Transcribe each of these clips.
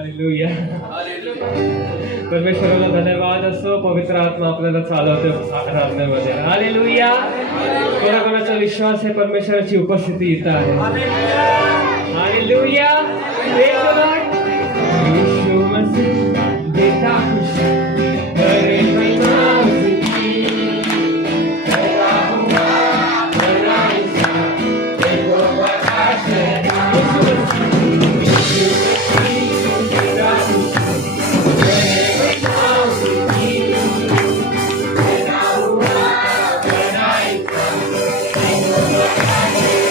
Hallelujah. परमेश्वराला धन्यवाद असो. पवित्र आत्मा आपल्याला चालवते आराधनेमध्ये. हालेलुया. कोणाकोणाचा विश्वास आहे परमेश्वराची उपस्थिती इथं आहे. हालेलुया. Praise the Lord. यीशु मसीह देता खुशी करे मनावती तेरा हुआ बनाईसा देखो प्रकाश है. यीशु मसीह देता खुशी करे मनावती तेरा हुआ बनाईसा देखो प्रकाश है.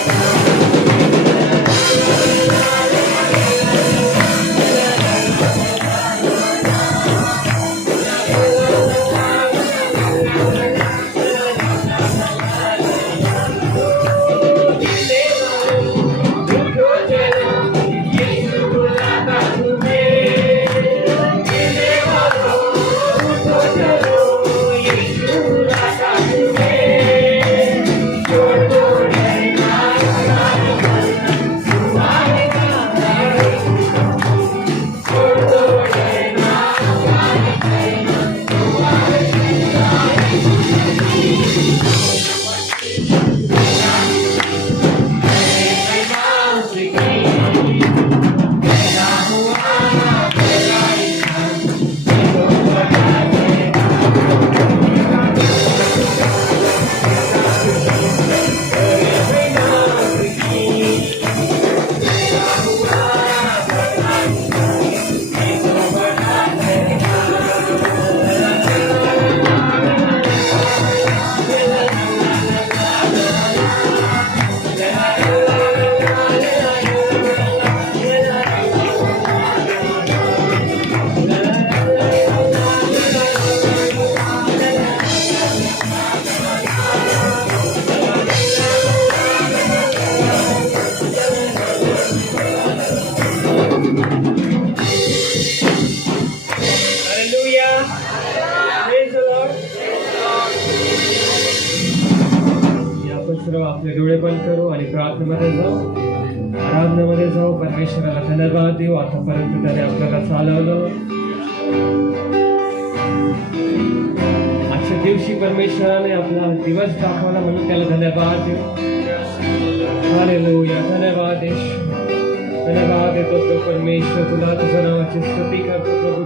आपले डोळे बंद करू आणि प्रार्थनेमध्ये जाऊ, आराधनेमध्ये जाऊ. परमेश्वराला धन्यवाद देऊ. आतापर्यंत त्याने आपल्याला चालवलं. आजच्या दिवशी परमेश्वराने आपला दिवस दाखवला म्हणून त्याला धन्यवाद देऊ. हालेलुया. धन्यवाद येशू. धन्यवाद देतो प्रभू परमेश्वर. तुला तुझ्या नावाची स्तुती करतो प्रभू.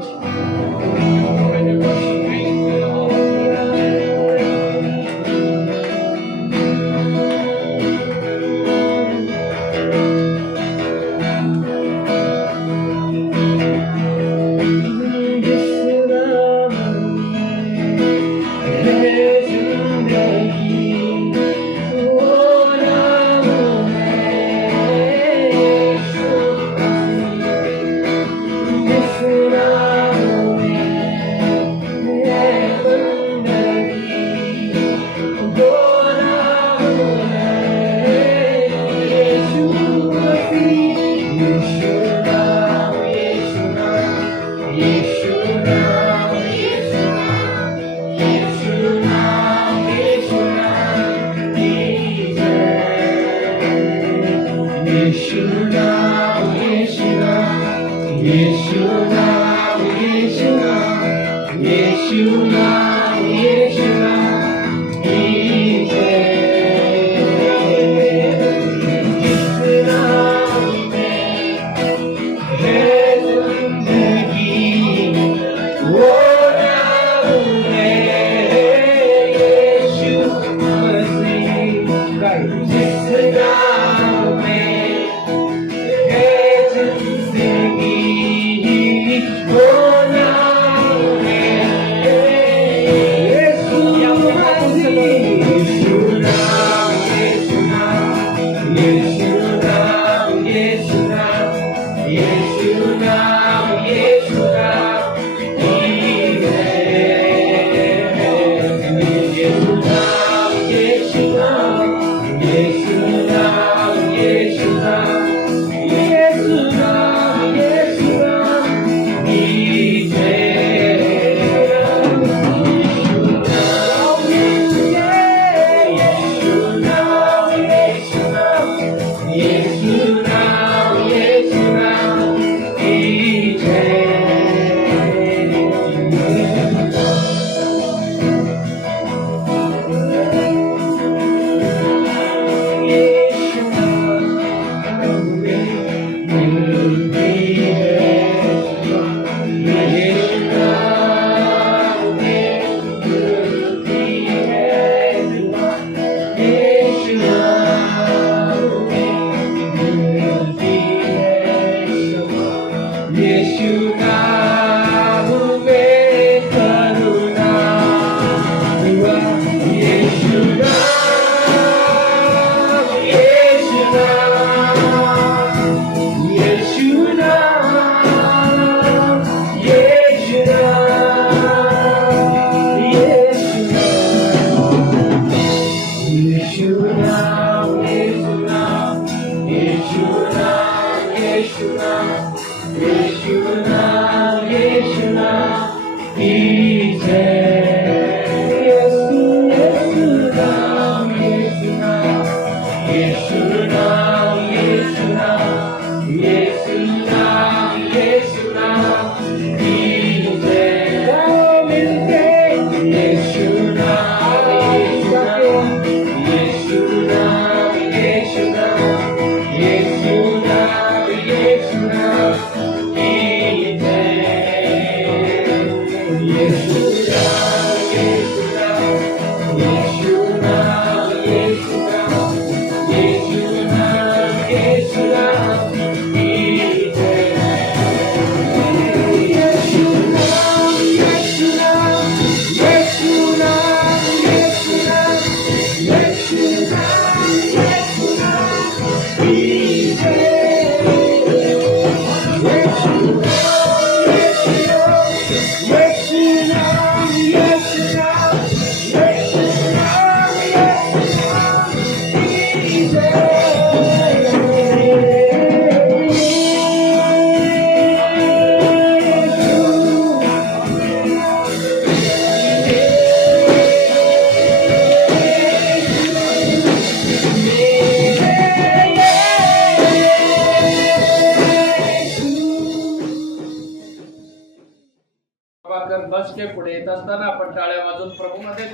बस के पुढे येत असताना आपण टाळ्या वाजवून प्रभूमध्ये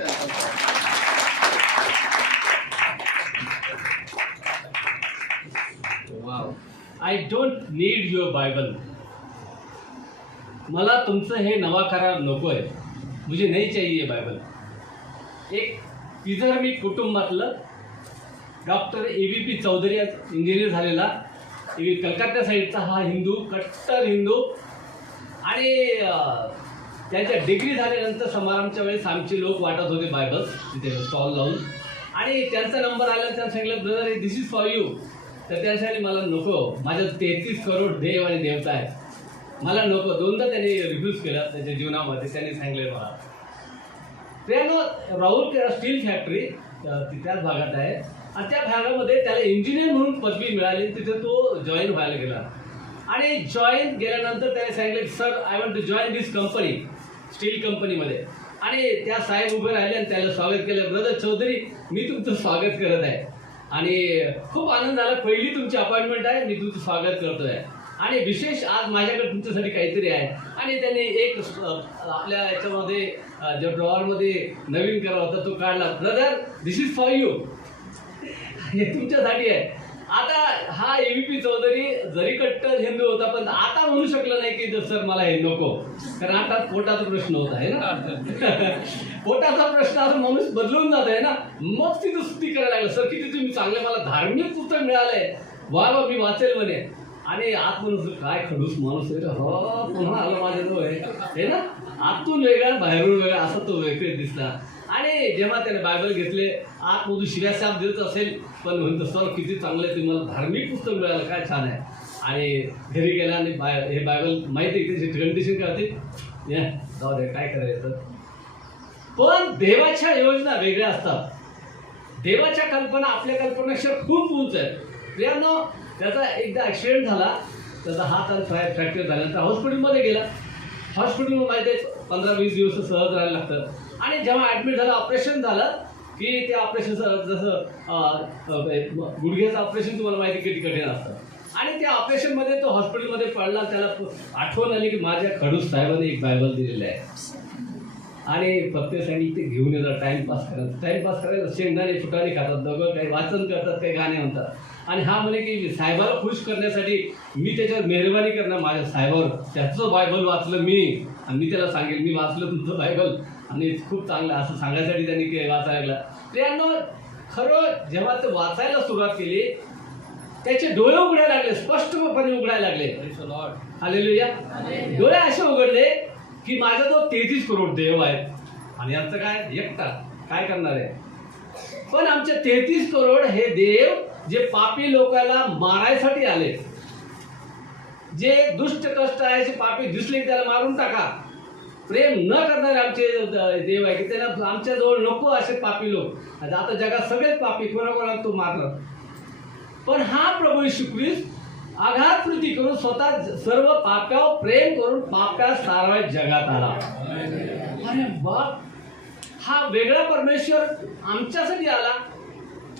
wow, I don't need your Bible. मला तुमचं हे नवा करार नको आहे. मुझे नाही चाहिए बायबल. एक विदर्भी कुटुंबातलं डॉक्टर AVP चौधरी इंजिनियर झालेला, कलकत्ता साईडचा हा हिंदू, कट्टर हिंदू. आणि त्यांच्या डिग्री झाल्यानंतर समारंभाच्या वेळेस आमचे लोक वाटत होते बायबल तिथे स्टॉल लावून. आणि त्यांचा नंबर आला, त्यांना सांगितलं brother this is for you. तर त्यासाठी मला नको, माझ्या 33 करोड देव आणि देवता आहे, मला नको. दोनदा त्यांनी रिफ्यूज केलं त्याच्या जीवनामध्ये. त्यांनी सांगितलं मला त्यानं राहुल स्टील फॅक्टरी त्याच भागात आहे आणि त्या भागामध्ये त्याला इंजिनियर म्हणून पदवी मिळाली. तिथे तो जॉईन व्हायला गेला आणि जॉईन गेल्यानंतर त्याने सांगितलं sir I want to join this company, steel कंपनीमध्ये. आणि त्या साहेब उभे राहिले आणि त्याला स्वागत केलं. ब्रदर चौधरी मी तुमचं स्वागत करत आहे आणि खूप आनंद झाला. पहिली तुमची अपॉइंटमेंट आहे, मी तुमचं स्वागत करतो आहे आणि विशेष आज माझ्याकडे तुमच्यासाठी काहीतरी आहे. आणि त्यांनी एक आपल्या याच्यामध्ये जो ड्रॉवरमध्ये नवीन करा होता तो काढला. Brother this is for you, हे तुमच्यासाठी आहे. आता हा AVP चौधरी जरी कट्टर हिंदू होता पण आता म्हणू शकला नाही की सर मला हे नको, कारण आता पोटाचा प्रश्न होता आहे ना. पोटाचा प्रश्न आता माणूस बदलून जात आहे ना. मग तिथं स्तुती करायला लागलं, सर किती तुम्ही चांगले, मला धार्मिक पुस्तक मिळालंय, वा मी वाचेल म्हणे. आणि आत म्हणून काय खडूस माणूस आहे, हो पुन्हा आलं माझ्याजवळ हे ना. आतून वेगळा बाहेरून वेगळा असा तो वेगळे दिसला. आणि जेव्हा त्याने बायबल घेतले, आतमधून शिव्यासाप देत असेल पण म्हणतो सर किती चांगलं आहे, तुम्हाला धार्मिक पुस्तक मिळालं, काय छान आहे. आणि घरी गेला आणि हे बायबल माहिती आहे त्याची कंडिशन करते या जाऊ दे काय करायचं. पण देवाच्या योजना वेगळ्या असतात. देवाच्या कल्पना आपल्या कल्पनेपेक्षा खूप उंच आहेत. प्रियांनो त्याचा एकदा ॲक्सिडेंट झाला, त्याचा हात आणि फ्रॅक्चर झाल्यानंतर हॉस्पिटलमध्ये गेला. हॉस्पिटलमध्ये माहिती आहे 15-20 दिवस सहज राहायला लागतं. आणि जेव्हा ॲडमिट झालं, ऑपरेशन झालं की त्या ऑपरेशनचं जसं गुडघ्याचं ऑपरेशन तुम्हाला माहिती किती कठीण असतं. आणि त्या ऑपरेशनमध्ये तो हॉस्पिटलमध्ये पडला. त्याला आठवण आली की माझ्या खडूस साहेबांनी एक बायबल दिलेलं आहे आणि प्रत्येक सांगितलं ते घेऊन येतात टाईमपास करायला शेंगदाणे फुटाणे खातात, दोघं काही वाचन करतात, काही गाणे म्हणतात. आणि हा म्हणे की साहेबाला खुश करण्यासाठी मी त्याच्यावर मेहरबानी करणार माझ्या साहेबावर, त्याचं बायबल वाचलं मी आणि मी त्याला सांगेल मी वाचलं तुमचं बायबल आणि खूप चांगलं असं सांगायसाठी त्यांनी वाचायला लागला. त्यांना खरं जेव्हा ते वाचायला सुरुवात केली त्याचे डोळे उघडायला लागले, स्पष्टपणे उघडायला लागले. हालेलुया. डोळे असे उघडले की माझा जो 33 करोड देव आहे आणि यांचं काय एकटा काय करणार आहे. पण आमचे 33 करोड हे देव जे पापी लोकांना मारायसाठी आले, जे दुष्ट कष्ट आहे, जे पापी दिसले त्याला मारून टाका, प्रेम न करणारे आमचे देव आहे की त्यांना आमच्याजवळ नको असे पापी लोक. आता जगात सगळेच पापी, कोणाकोणाला तो मारणार. पण हा प्रभू येशू ख्रिस्त आघात प्रीती करून स्वतः सर्व पाप्यावर प्रेम करून पाप्या सारवाय जगात आला. अरे बाप, हा वेगळा परमेश्वर आमच्यासाठी आला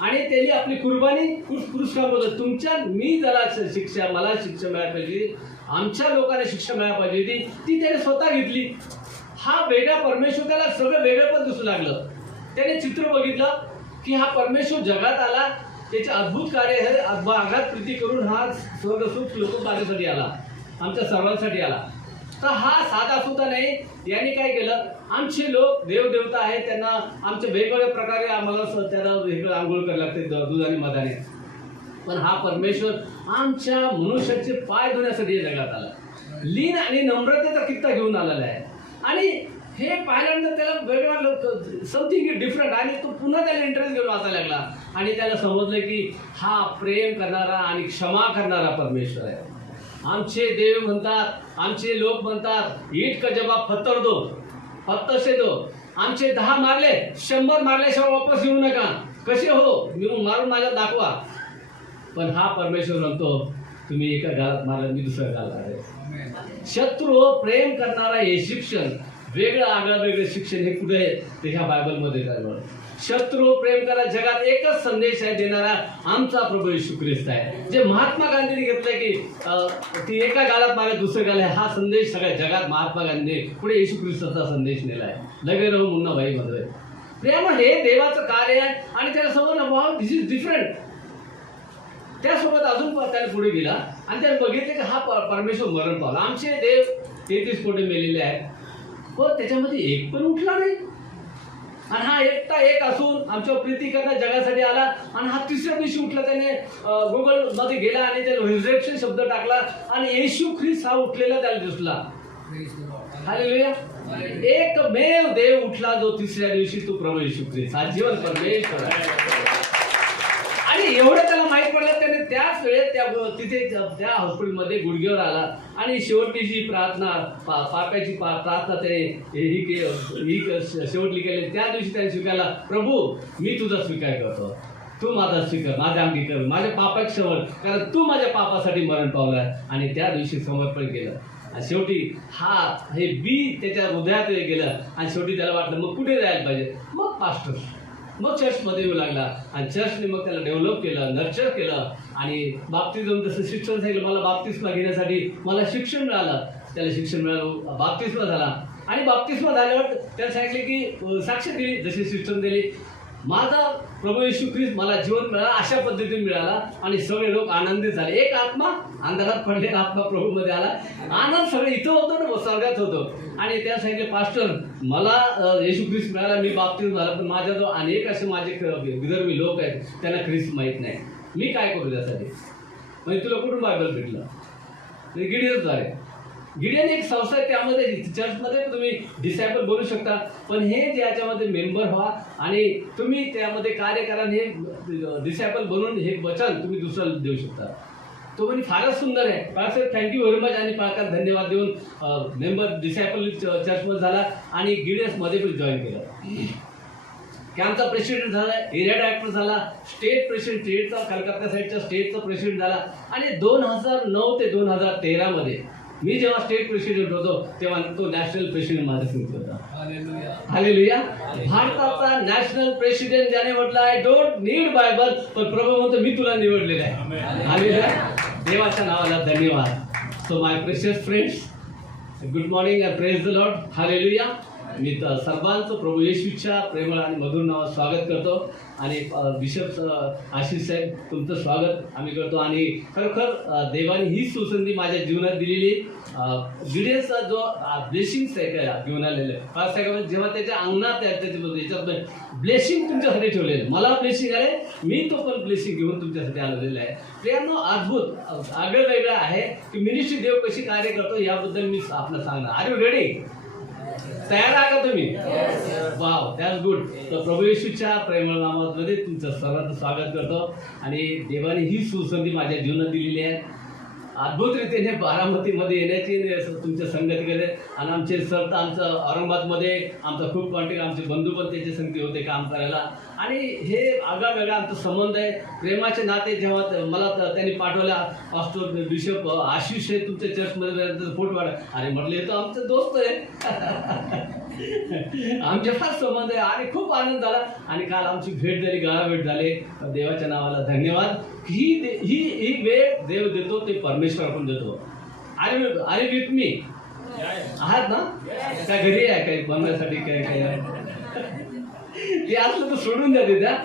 आणि त्यांनी आपली कुर्बानी पुरस्कार तुमच्या मी ज्याला शिक्षा मला शिक्षा मिळायला पाहिजे, आमच्या लोकांना शिक्षा मिळायला पाहिजे ती त्याने स्वतः घेतली. हा वेगळा परमेश्वर, त्याला सगळं वेगळं पण दिसू लागलं. त्याने चित्र बघितलं की हा परमेश्वर जगात आला, त्याचे अद्भुत कार्य आहे, आघात प्रीती करून हा स्वर्गसुख लोक माझ्यासाठी आला, आमच्या सर्वांसाठी आला. तर हा साधा सुद्धा नाही. यांनी काय केलं, आमचे लोक देवदेवता आहेत, त्यांना आमच्या वेगवेगळ्या प्रकारे आम्हाला त्याला वेगळं आंघोळ करायला लागते दूध आणि मधाने. पण हा परमेश्वर आमच्या मनुष्याचे पाय धुण्यासाठी या जगात आला. लीन आणि नम्रतेचा कित्ता घेऊन आलेला आहे. आणि हे पाहिल्यानंतर त्याला वेगळं समथिंग डिफरंट, आणि तो पुन्हा त्याला इंटरेस्ट घेऊन वाचायला लागला. आणि त्याला समजलं की हा प्रेम करणारा आणि क्षमा करणारा परमेश्वर आहे. आमचे देव म्हणतात, आमचे लोक म्हणतात, ईट का जवाब पत्थर से दो. आमचे 10 मारले, 100 मारल्याशिवाय वापस येऊ नका. कसे हो, मी मारून माझ्यात दाखवा. पण हा परमेश्वर म्हणतो, तुम्ही एका गालात मारला, मी दुसऱ्या गालात आहे. शत्रू प्रेम करणारा हे शिक्षण वेगळं आगळं शिक्षण हे कुठे आहे ते ह्या बायबलमध्ये काय. शत्रू प्रेम करा, जगात एकच संदेश आहे देणारा आमचा प्रभू येशू ख्रिस्त आहे. जे महात्मा गांधींनी घेतलंय की ती एका गालात मारे दुसऱ्या गाला, हा संदेश सगळ्या जगात महात्मा गांधींनी पुढे येशू ख्रिस्ताचा संदेश नेलाय. लगे राहू मुन्ना भाई मध्ये प्रेम हे देवाचं कार्य आहे. आणि त्याला समजलं वाव दिस इज डिफरंट. त्यासोबत अजून त्याने पुढे गेला आणि त्याने बघितले की हा परमेश्वर मरण पावला. आमचे देव 33 कोटी मेलेले आहेत, पण त्याच्यामध्ये एक पण उठला नाही. आणि हा एकटा एक असून आमच्यावर प्रीती करण्यात जगासाठी आला. आणि हा तिसऱ्या दिवशी उठला. त्याने गुगल मध्ये गेला आणि त्याने रिझरेक्शन शब्द टाकला आणि येशू ख्रिस्त हा उठलेला त्याला दिसला. हालेलुया. एकमेव देव उठला जो तिसऱ्या दिवशी, तो प्रभू येशू ख्रिस्त, हा जीवन परमेश्वर आहे. आणि एवढं त्याला माहीत पडलं, त्याने त्याच वेळेत तिथे त्या हॉस्पिटलमध्ये गुडघ्यावर आला आणि शेवटची प्रार्थना, पाप्याची प्रार्थना त्याने ही शेवटली केली. त्या दिवशी त्याने स्वीकारला, प्रभू मी तुझा स्वीकार करतो, तू माझा स्वीकार, माझ्या अंगीकार, माझ्या पापाची समर्पण, कारण तू माझ्या पापासाठी मरण पावला. आणि त्या दिवशी समर्पण केलं. आणि शेवटी हे बी त्याच्या हृदयात गेलं. आणि शेवटी त्याला वाटलं मग कुठे जायला पाहिजे. मग पास्टर, मग चर्चमध्ये येऊ लागला. आणि चर्चने मग त्याला डेव्हलप केलं, नर्चर केलं. आणि बाप्तिस्म जसं शिक्षण सांगितलं, मला बाप्तिस्मा घेण्यासाठी मला शिक्षण मिळालं. त्याला शिक्षण मिळालं, बाप्तिस्मा झाला. आणि बाप्तिस्मा झाल्यावर त्याला सांगितले की साक्ष दिली, जशी शिक्षण दिली, माझा प्रभू येशू ख्रिस्त मला जीवन मिळाला, अशा पद्धतीने मिळाला. आणि सगळे लोक आनंदित झाले. एक आत्मा, अंधारात पडलेला आत्मा प्रभूमध्ये आला. आनंद सगळे इथं होतो ना, स्वर्गात होतो. आणि त्या सांगितले, पास्टर मला येशू ख्रिस्त मिळाला, मी बाप्तिस्म झाला, पण माझ्याजवळ अनेक असे माझे विधर्मी लोक आहेत, त्यांना ख्रिस्त माहीत नाही. मी काय करू त्यासाठी. म्हणजे तुला कुठून बायबल भेटलं. गिडियन झाले. गिडियन एक संस्था आहे, त्यामध्ये चर्चमध्ये तुम्ही डिसायपल बनू शकता. पण हे जे याच्यामध्ये मेंबर व्हा आणि तुम्ही त्यामध्ये कार्य करा. हे डिसायपल बनून हे वचन तुम्ही दुसऱ्याला देऊ शकता. तो म्हणजे फारच सुंदर आहे. पाळकर थँक्यू व्हेरी मच. आणि पाळकर धन्यवाद देऊन मेंबर डिसायपल चर्चमध्ये झाला आणि गिडियन्समध्ये पण जॉईन केलं. कॅम्पचा प्रेसिडेंट झाला, एरिया डायरेक्टर झाला, स्टेट प्रेसिडेंट, स्टेटचा कलकत्ता साईडचा स्टेटचा प्रेसिडेंट झाला. आणि 2009 ते 2013 मध्ये मी जेव्हा स्टेट प्रेसिडेंट होतो तेव्हा तो नॅशनल प्रेसिडेंट माझ्या समोर होता. हालेलुया. भारताचा नॅशनल प्रेसिडेंट ज्याने म्हटलं आय डोंट नीड बायबल, पण प्रभू म्हणतो मी तुला निवडलेलं आहे. हालेलुया. देवाच्या नावाला धन्यवाद. So my precious friends, good morning and praise the Lord. Hallelujah. मी सर्वांचं प्रभू येशूच्या प्रेमळ आणि मधुर नावात स्वागत करतो. आणि बिशप आशिष साहेब तुमचं स्वागत आम्ही करतो. आणि खरोखर देवाने ही सुसंधी माझ्या जीवनात दिलेली. गिडियन्सचा जो ब्लेसिंग्स आहे का घेऊन आलेलं आहे, फार सगळं जेव्हा त्याच्या अंगणात याच्यात ब्लेसिंग तुमच्यासाठी ठेवलेलं, मला ब्लेसिंग आले, मी तो पण ब्लेसिंग घेऊन तुमच्यासाठी आलेलं आहे. प्रियांनो, अद्भुत आगळं वेगळं आहे की मिनिस्ट्री देव कशी कार्य करतो याबद्दल मी आपलं सांगणार. Are you ready? तयार आहे का तुम्ही? Wow, that's good. तर प्रभू येशूच्या प्रेमळ नामामध्ये तुमचं सर्वांचं स्वागत करतो. आणि देवाने ही सुसंधी माझ्या जीवनात दिलेली आहे. अद्भुत रीतीने बारामतीमध्ये येण्याची तुमच्या संगती केले. आणि आमचे सर तर आमचं औरंगाबादमध्ये आमचा खूप कॉन्टॅक्ट, आमचे बंधू पण त्याच्या संगती होते काम करायला. आणि हे आगळा वेगळा आमचा संबंध आहे, प्रेमाचे नाते. जेव्हा मला त्यांनी पाठवल्या पास्टर बिशप आशिष हे तुमच्या चर्चमध्ये फोटो वाढ, अरे म्हटलं हे तर आमचं दोस्त आहे. आमचे फार संबंध आहे आणि खूप आनंद झाला. आणि काल आमची भेट झाली, गाळाभेट झाली. देवाच्या नावाला धन्यवाद. ही वेळ देव देतो, ते परमेश्वर पण देतो. अरे विथ मी आहात ना? त्या घरी आहे काही बनवण्यासाठी काय ते असलं तर सोडून द्या त्या.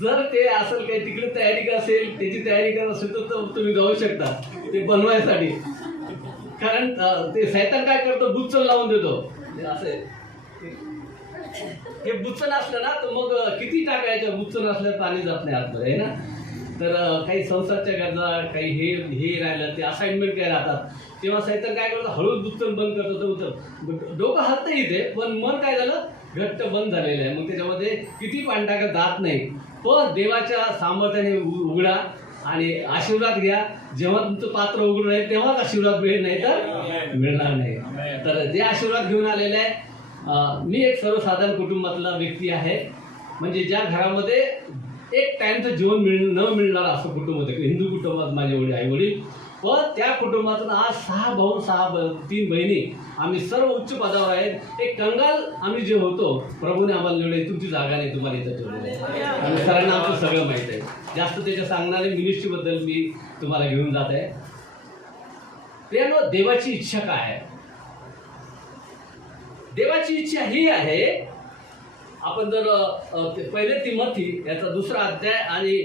जर ते असेल काही तिकडे तयारी असेल, त्याची तयारी करत असेल तर तुम्ही जाऊ शकता ते बनवायसाठी. कारण ते सैतान काय करतो, बुच्चन लावून देतो. असे हे बुच्चन असलं ना तर मग किती टाकायचं, बुच्चन असलं पाणी जात नाही आतमध्ये, आहे ना. तर काही संसारच्या गरजा, काही हे राहिलं, ते असाइनमेंट काय राहतात, तेव्हा सैतान काय करतो, हळूच बुच्चन बंद करतो. डोकं हलतं इथे, पण मन काय झालं, घट्ट बंद झालेलं आहे. मग त्याच्यामध्ये किती पाणी टाकत जात नाही. पण देवाच्या सामर्थ्याने उघडा आणि आशीर्वाद घ्या. जेव्हा तुमचं पात्र उघडून राहील तेव्हाच आशीर्वाद मिळेल, नाही तर मिळणार नाही. तर जे आशीर्वाद घेऊन आलेले आहे, मी एक सर्वसाधारण कुटुंबातला व्यक्ती आहे. म्हणजे ज्या घरामध्ये एक टाइमचं जेवण न मिळणार असं कुटुंब होतं. हिंदू कुटुंबात माझे वडील आई वडील, पण त्या कुटुंबातून आज 6 भाऊ 3 बहिणी, आम्ही सर्व उच्च पदावर आहेत. एक कंगाल आम्ही जे होतो, प्रभूने आम्हाला निवडले. तुमची जागा नाही, तुम्हाला इथं ठेवलेलं आहे. आणि सरांना आमचं सगळं माहीत आहे. जास्त त्याच्या सांगणारे मिनिस्ट्रीबद्दल मी तुम्हाला घेऊन जात आहे. प्रियानो, देवाची इच्छा काय आहे? देवाची इच्छा ही आहे, आपण जर पहिले तिमोथी याचा 2रा अध्याय आणि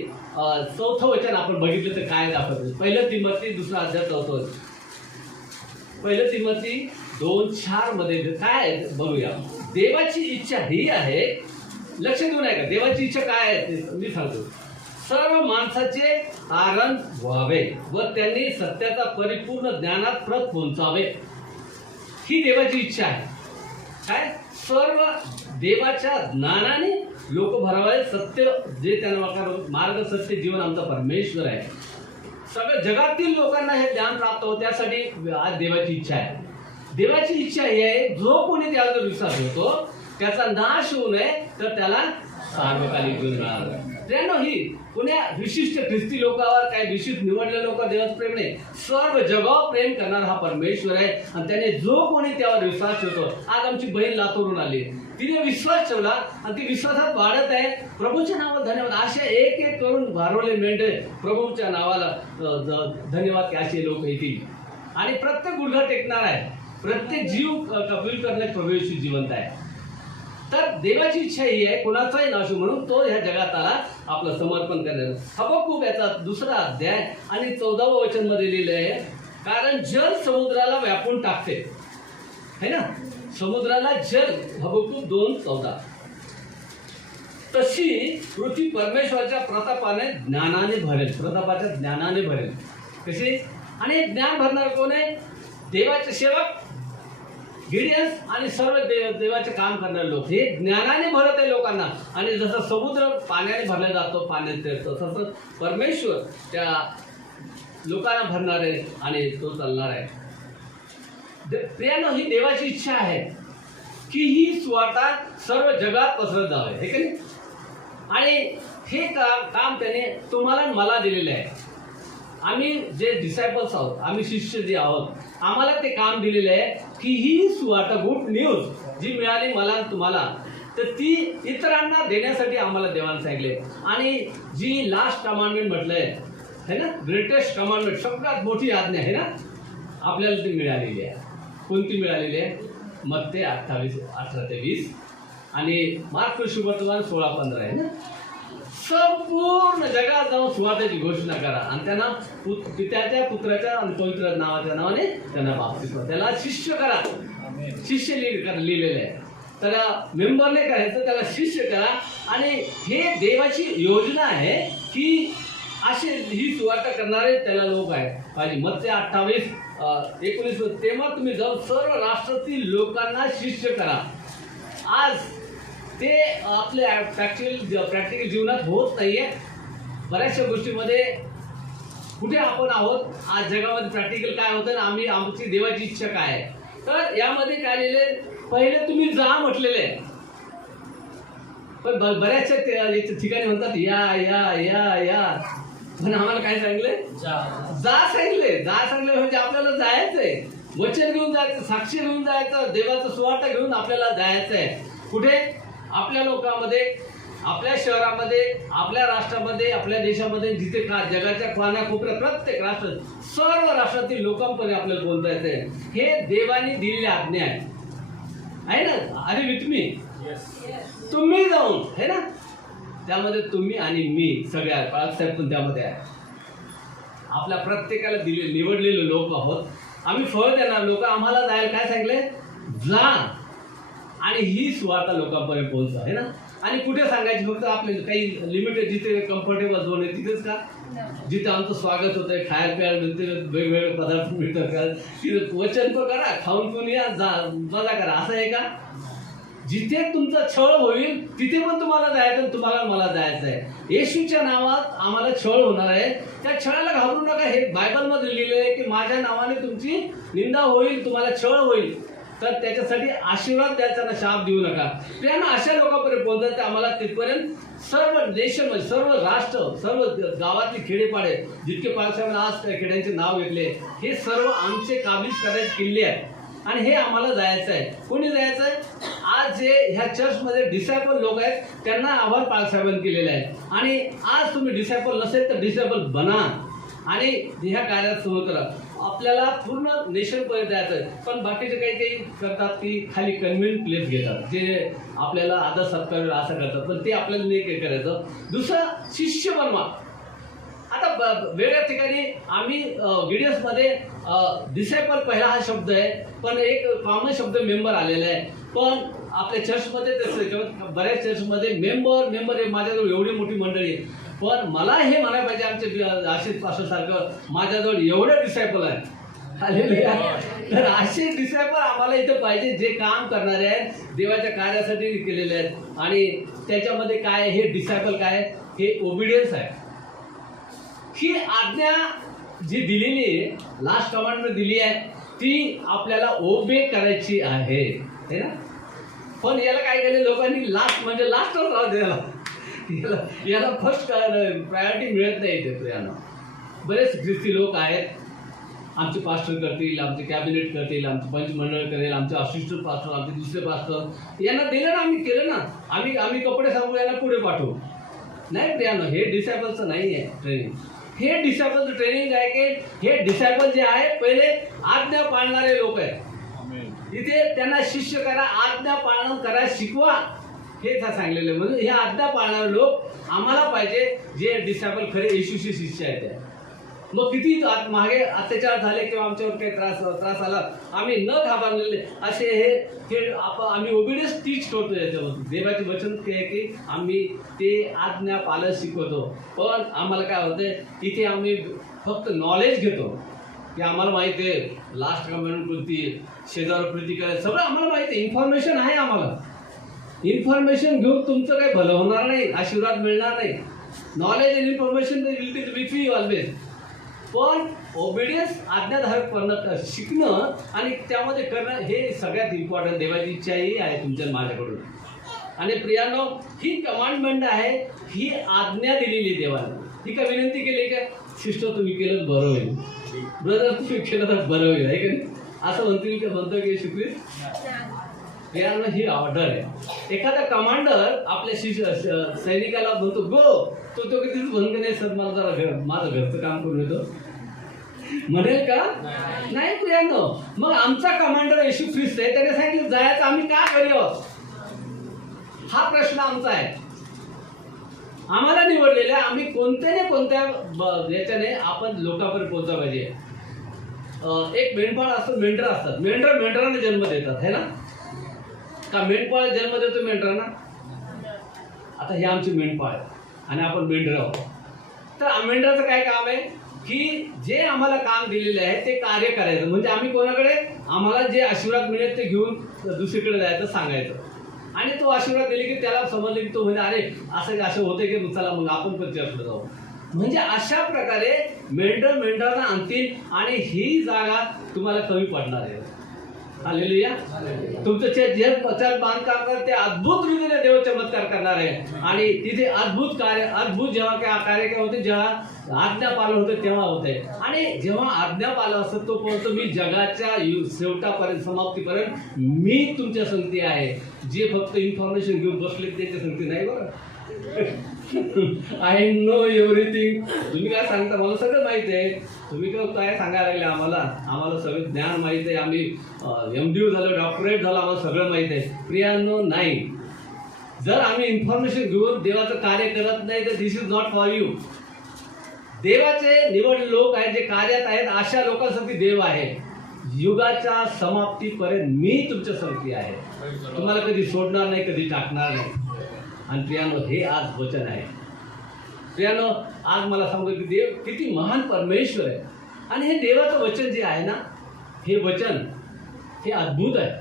4थं वचन आपण बघितलं तर काय दाखवतो. पहिलं तिमोथी 2रा अध्याय 4थं वचन. पहिलं तिमोथी 2:4 मध्ये काय आहे बघूया. देवाची इच्छा ही आहे, लक्ष देऊन आहे का, देवाची इच्छा काय आहे ते मी सांगतो. सर्व माणसाचे तारण व्हावे व त्यांनी सत्याचा परिपूर्ण ज्ञानात प्रत पोहोचावे, ही देवाची इच्छा आहे. काय, सर्व देवाच्या ज्ञानाने लोक भरावे. सत्य जे त्यांना मार्ग, सत्य, जीवन आमचा परमेश्वर आहे. सगळ्या जगातील लोकांना हे ज्ञान प्राप्त हो, त्यासाठी आज देवाची इच्छा आहे. देवाची इच्छा ही आहे, जो कोणी त्यावर विश्वास ठेवतो त्याचा नाश होऊ नये, तर त्याला सार्वकालिक जीवन मिळालं. त्यानं ही कुण्या विशिष्ट ख्रिस्ती लोकांवर, काही विशिष्ट निवडलेल्या लोकांवर देवाचं प्रेम नाही. सर्व जगावर प्रेम करणारा हा परमेश्वर आहे. आणि त्याने जो कोणी त्यावर विश्वास ठेवतो, आज आमची बहीण लातूरून आली, तिने विश्वास ठेवला आणि ती विश्वासात वाढत आहे. प्रभूच्या नावाला धन्यवाद. असे एक करून भारवले मेंढे प्रभूच्या नावाला धन्यवाद की असे लोक येतील. आणि प्रत्येक गुढगा टेकणार आहे, प्रत्येक जीव कबूल करण्यात प्रभू येशू जिवंत आहे. तर देवाची इच्छा ही आहे, कोणाचाही नाश म्हणून तो ह्या जगात आला आपलं समर्पण करण्याचं. हबक्कूक याचा 2रा अध्याय आणि 14वं वचन मध्ये लिहिलं आहे, कारण जल समुद्राला व्यापून टाकते, है ना. समुद्राला जल, हबक्कूक 2:14. तशी पृथ्वी परमेश्वराच्या प्रतापाने ज्ञानाने भरेल, प्रतापाच्या ज्ञानाने भरेल. कशी? आणि ज्ञान भरणार कोण आहे? देवाचे सेवक गिडियन्स आणि सर्व देवाचे काम करणारे लोक. हे ज्ञानाने भरत आहे लोकांना. आणि जसं समुद्र पाण्याने भरला जातो, पाण्यात तेरतो, तसं परमेश्वर त्या लोकांना भरणार आहे आणि तो चालणार आहे. प्रियानो, ही देवाची इच्छा आहे की ही सुवार्ता सर्व जगात पसरत जावे, हे की नाही. आणि हे काम त्याने तुम्हाला मला दिलेले आहे. आम्ही जे डिसायपल्स आहोत, आम्ही शिष्य जे आहोत, आम्हाला ते काम दिलेलं आहे की ही सुवार्ता, गुड न्यूज जी मिळाली मला तुम्हाला, तर ती इतरांना देण्यासाठी आम्हाला देवाने सांगितले. आणि जी लास्ट कमांडमेंट म्हटलंय, है ना, ग्रेटेस्ट कमांडमेंट, सगळ्यात मोठी आज्ञा आहे ना, आपल्याला ती मिळालेली आहे. कोणती मिळालेली आहे? मत्ते 28:18-20 आणि मार्क शुभवर्तमान 16:15 आहे ना. संपूर्ण जगात जाऊन सुवार्तेची घोषणा करा आणि त्यांना पित्याच्या, पुत्राच्या आणि पवित्र नावाच्या नावाने त्यांना बाप्तिस्म, त्याला शिष्य करा. शिष्य लिहिलेले आहे. तर मेंबर नाही करायचं, त्याला शिष्य करा. आणि हे देवाची योजना आहे की असे ही सुवार्ता करणारे त्याला लोक आहेत. आणि मत्ते 28:19, तेव्हा तुम्ही जाऊन सर्व राष्ट्रातील लोकांना शिष्य करा. आज ते आपल्या प्रॅक्टिकल जीवनात होत नाहीये. बऱ्याचशा गोष्टीमध्ये कुठे आपण आहोत आज जगामध्ये, प्रॅक्टिकल काय होतं आणि आमची देवाची इच्छा काय आहे. तर यामध्ये काय लिहिले, पहिले तुम्ही जा म्हटलेले, पण बऱ्याचशा ठिकाणी म्हणतात या या या या, पण आम्हाला काय सांगितले? जा सांगितले. जा सांगितले म्हणजे आपल्याला जायचंय, वचन घेऊन जायचं, साक्षी घेऊन जायचं, देवाचं सुवार्ता घेऊन आपल्याला जायचंय. कुठे? आपल्या लोकांमध्ये, आपल्या शहरामध्ये, आपल्या राष्ट्रामध्ये, आपल्या देशामध्ये, जिथे जगाच्या कानाकोपऱ्यात प्रत्येक राष्ट्र, सर्व राष्ट्रातील लोकांपर्यंत आपल्याला बोलतायचंय. हे देवाने दिलेली आज्ञा आहे ना. अरे विथ मी, तुम्ही जाऊन, है ना. त्यामध्ये तुम्ही आणि मी सगळ्या, बाळासाहेब पण त्यामध्ये आहे. आपल्या प्रत्येकाला निवडलेले लोक आहोत आम्ही फळ देणार. लोक आम्हाला जायला काय सांगितले, जा आणि ही सुवार्ता लोकांपर्यंत पोहोचवा, आहे ना. आणि कुठे सांगायची, फक्त आपले काही लिमिटेड जिथे कम्फर्टेबल झोन आहे तिथेच का, जिथे आमचं स्वागत होतंय, खायला प्यायला मिळते, वेगवेगळे पदार्थ मिळतात का, तिथे वचन पण करा, खाऊन पिऊन या, मजा करा, असं आहे का. जिथे तुमचा छळ होईल तिथे पण तुम्हाला जायचं आणि तुम्हाला मला जायचं आहे. येशूच्या नावात आम्हाला छळ होणार आहे, त्या छळाला घाबरू नका. हे बायबलमध्ये लिहिलेलं आहे की माझ्या नावाने तुमची निंदा होईल, तुम्हाला छळ होईल, तर त्याच्यासाठी आशीर्वाद द्यायचा ना, शाप देऊ नका. त्यांना अशा लोकांपर्यंत पोहोचायचं आम्हाला. तिथपर्यंत सर्व देशामध्ये, सर्व राष्ट्र, सर्व गावातली खेडेपाडे जितके पावसाळ्यात आज त्या खेड्यांचे नाव घेतले, हे सर्व आमचे काबीज करायचे किल्ले आहेत आणि हे आम्हाला जायचं आहे. कोणी जायचं आहे, आज जे ह्या चर्चमध्ये डिसायपल लोक आहेत त्यांना आव्हान पाळसाहेबांनी केलेलं आहे. आणि आज तुम्ही डिसायपल नसेल तर डिसायपल बना आणि ह्या कार्यात सुरू करा. आपल्याला पूर्ण नेशनपर्यंत जायचं आहे. पण बाकीचे काही काही करतात की खाली कन्व्हिन्स प्लेस घेतात, जे आपल्याला आदर सत्कार असं करतात, पण ते आपल्याला नाही करायचं. दुसरं, शिष्य बनवा. आता वेगळ्या ठिकाणी आम्ही व्हिडिओजमध्ये डिसायपल पहिला हा शब्द आहे, पण एक कॉमन शब्द मेंबर आलेला आहे. पण आपल्या चर्चमध्ये तसं बऱ्याच चर्चमध्ये मेंबर आहे. माझ्याजवळ एवढी मोठी मंडळी आहे, पण मला हे म्हणायला पाहिजे आमचे आशिष पाससारखं माझ्याजवळ एवढे डिसायपल आहेत. तर असे डिसायपल आम्हाला इथं पाहिजे, जे काम करणारे आहेत, देवाच्या कार्यासाठी केलेले आहेत. आणि त्याच्यामध्ये काय, हे डिसायपल काय, हे ओबिडियन्स आहे. ही आज्ञा जी दिलेली आहे, लास्ट कमांडमेंट दिली आहे, ती आपल्याला ओबे करायची आहे, है ना. पण याला काय केलं लोकांनी, लास्ट म्हणजे लास्टच राहू द्यायला, याला फर्स्ट प्रायोरिटी मिळत नाही इथे. यांना बरेच ख्रिस्ती लोक आहेत, आमचे पास्टर करतील, आमचे कॅबिनेट करतील, आमचे पंचमंडळ करेल, आमचे असिस्टंट पास्टर, आमचे दुसरे पास्टर, यांना दिलं ना, आम्ही केलं ना, आम्ही कपडे सांगू, यांना पुढे पाठवू. नाही प्रियानो, हे डिसायपलचं नाही आहे ट्रेनिंग. हे डिसायपलचं ट्रेनिंग आहे की हे डिसायपल जे आहे पहिले आज्ञा पाळणारे लोक आहेत. इथे त्यांना शिष्य करा, आज्ञा पाळणं करा, शिकवा, हे सांगलेलं आहे. म्हणजे हे आज्ञा पाळणारे लोक आम्हाला पाहिजे, जे डिसायपल खरे येशूचे शिष्य आहेत. मग किती मागे अत्याचार झाले किंवा आमच्यावर काही त्रास आला, आम्ही न घाबरलेले असे हे आम्ही ओबिडियन्स टीच करतो. याच्यामध्ये देवाचे वचन ते आहे की आम्ही ते आज्ञा पालन शिकवतो. पण आम्हाला काय होतंय, इथे आम्ही फक्त नॉलेज घेतो की आम्हाला माहिती आहे लास्ट कमांड कोणती, शेजावर प्रीती करायचं, सगळं आम्हाला माहिती आहे. इन्फॉर्मेशन आहे आम्हाला. इन्फॉर्मेशन घेऊन तुमचं काही भलं होणार नाही, आशीर्वाद मिळणार नाही. Knowledge and information will be with you always. पण ओबिडियन्स, आज्ञाधारक शिकणं आणि त्यामध्ये करणं हे सगळ्यात इम्पॉर्टंट. देवाची इच्छाही आहे तुमच्या माझ्याकडून. आणि प्रियानो, ही कमांडमेंट आहे, ही आज्ञा दिलेली देवाने. ही का विनंती केली का, सिस्टर तुम्ही केलं बरं होईल, ब्रदर तुम्ही केलं तर बरं होईल, आहे का नाही, असं म्हणतो की शिकवी. प्रियानो, ही ऑर्डर आहे. एखादा कमांडर आपल्या सैनिकाला म्हणतो गो, तो कितीच म्हणतो नाही सर, मला जरा माझं घरचं काम करून येतो, म्हणेल का, नाही प्रियानो. मग आमचा कमांडर येशू ख्रिस्त आहे, त्याने सांगितलं जायचं, आम्ही का घरी आहोत, हा प्रश्न आमचा आहे. आम्हाला निवडलेलं आहे, आम्ही कोणत्या ना कोणत्या याच्याने आपण लोकांपर्यंत पोहोचला पाहिजे. एक मेंढपाळ असतो, मेंढर असतात, मेंढराने जन्म देतात, है ना. का मेंढपाळ जन्म देतो मेंढरांना. आता हे आमचे मेंढपाळ आणि आपण मेंढर आहोत. तर मेंढराचं काय काम आहे की जे आम्हाला काम दिलेले आहे ते कार्य करायचं. म्हणजे आम्ही कोणाकडे, आम्हाला जे आशीर्वाद मिळेल ते घेऊन दुसरीकडे जायचं, सांगायचं. आणि तो आशीर्वाद दिले की त्याला समजले की तो म्हणजे अरे असं होते की चला मग आपण पण चर्चला जाऊ. म्हणजे अशा प्रकारे मेंढरांना आणतील आणि ही जागा तुम्हाला कमी पडणार आहे. हालेलुया. तुमचं जे बांधकाम करते अद्भुत रीतीने देव चमत्कार करणार आहे. आणि तिथे अद्भुत जेव्हा कार्य काय होते, जेव्हा आज्ञा पालन होते तेव्हा होते. आणि जेव्हा आज्ञा पालन असतं तो बोलतो मी जगाच्या शेवटापर्यंत, समाप्तीपर्यंत मी तुमच्या संगती आहे. जे फक्त इन्फॉर्मेशन घेऊन बसले त्याच्या संगती नाही बरं. I know everything. तुम्ही काय सांगता मला सगळं माहिती आहे. तुम्ही काय सांगायला लागले आम्हाला सगळं ज्ञान माहिती आहे. आम्ही MDU झालो, डॉक्टरेट झालो, आम्हाला सगळं माहिती आहे. प्रियानो, नाही. जर आम्ही इन्फॉर्मेशन घेऊन देवाचं कार्य करत नाही तर दिस इज नॉट फॉर यू. देवाचे निवडले लोक आहेत जे कार्यात आहेत, अशा लोकांसाठी देव आहे. युगाच्या समाप्तीपर्यंत मी तुमच्या संगती आहे, तुम्हाला कधी सोडणार नाही, कधी टाकणार नाही. आणि प्रियानो, हे आज वचन आहे. प्रियानो, आज मला सांगू की देव किती महान परमेश्वर आहे. आणि हे देवाचं वचन जे आहे ना, हे वचन हे अद्भुत आहे.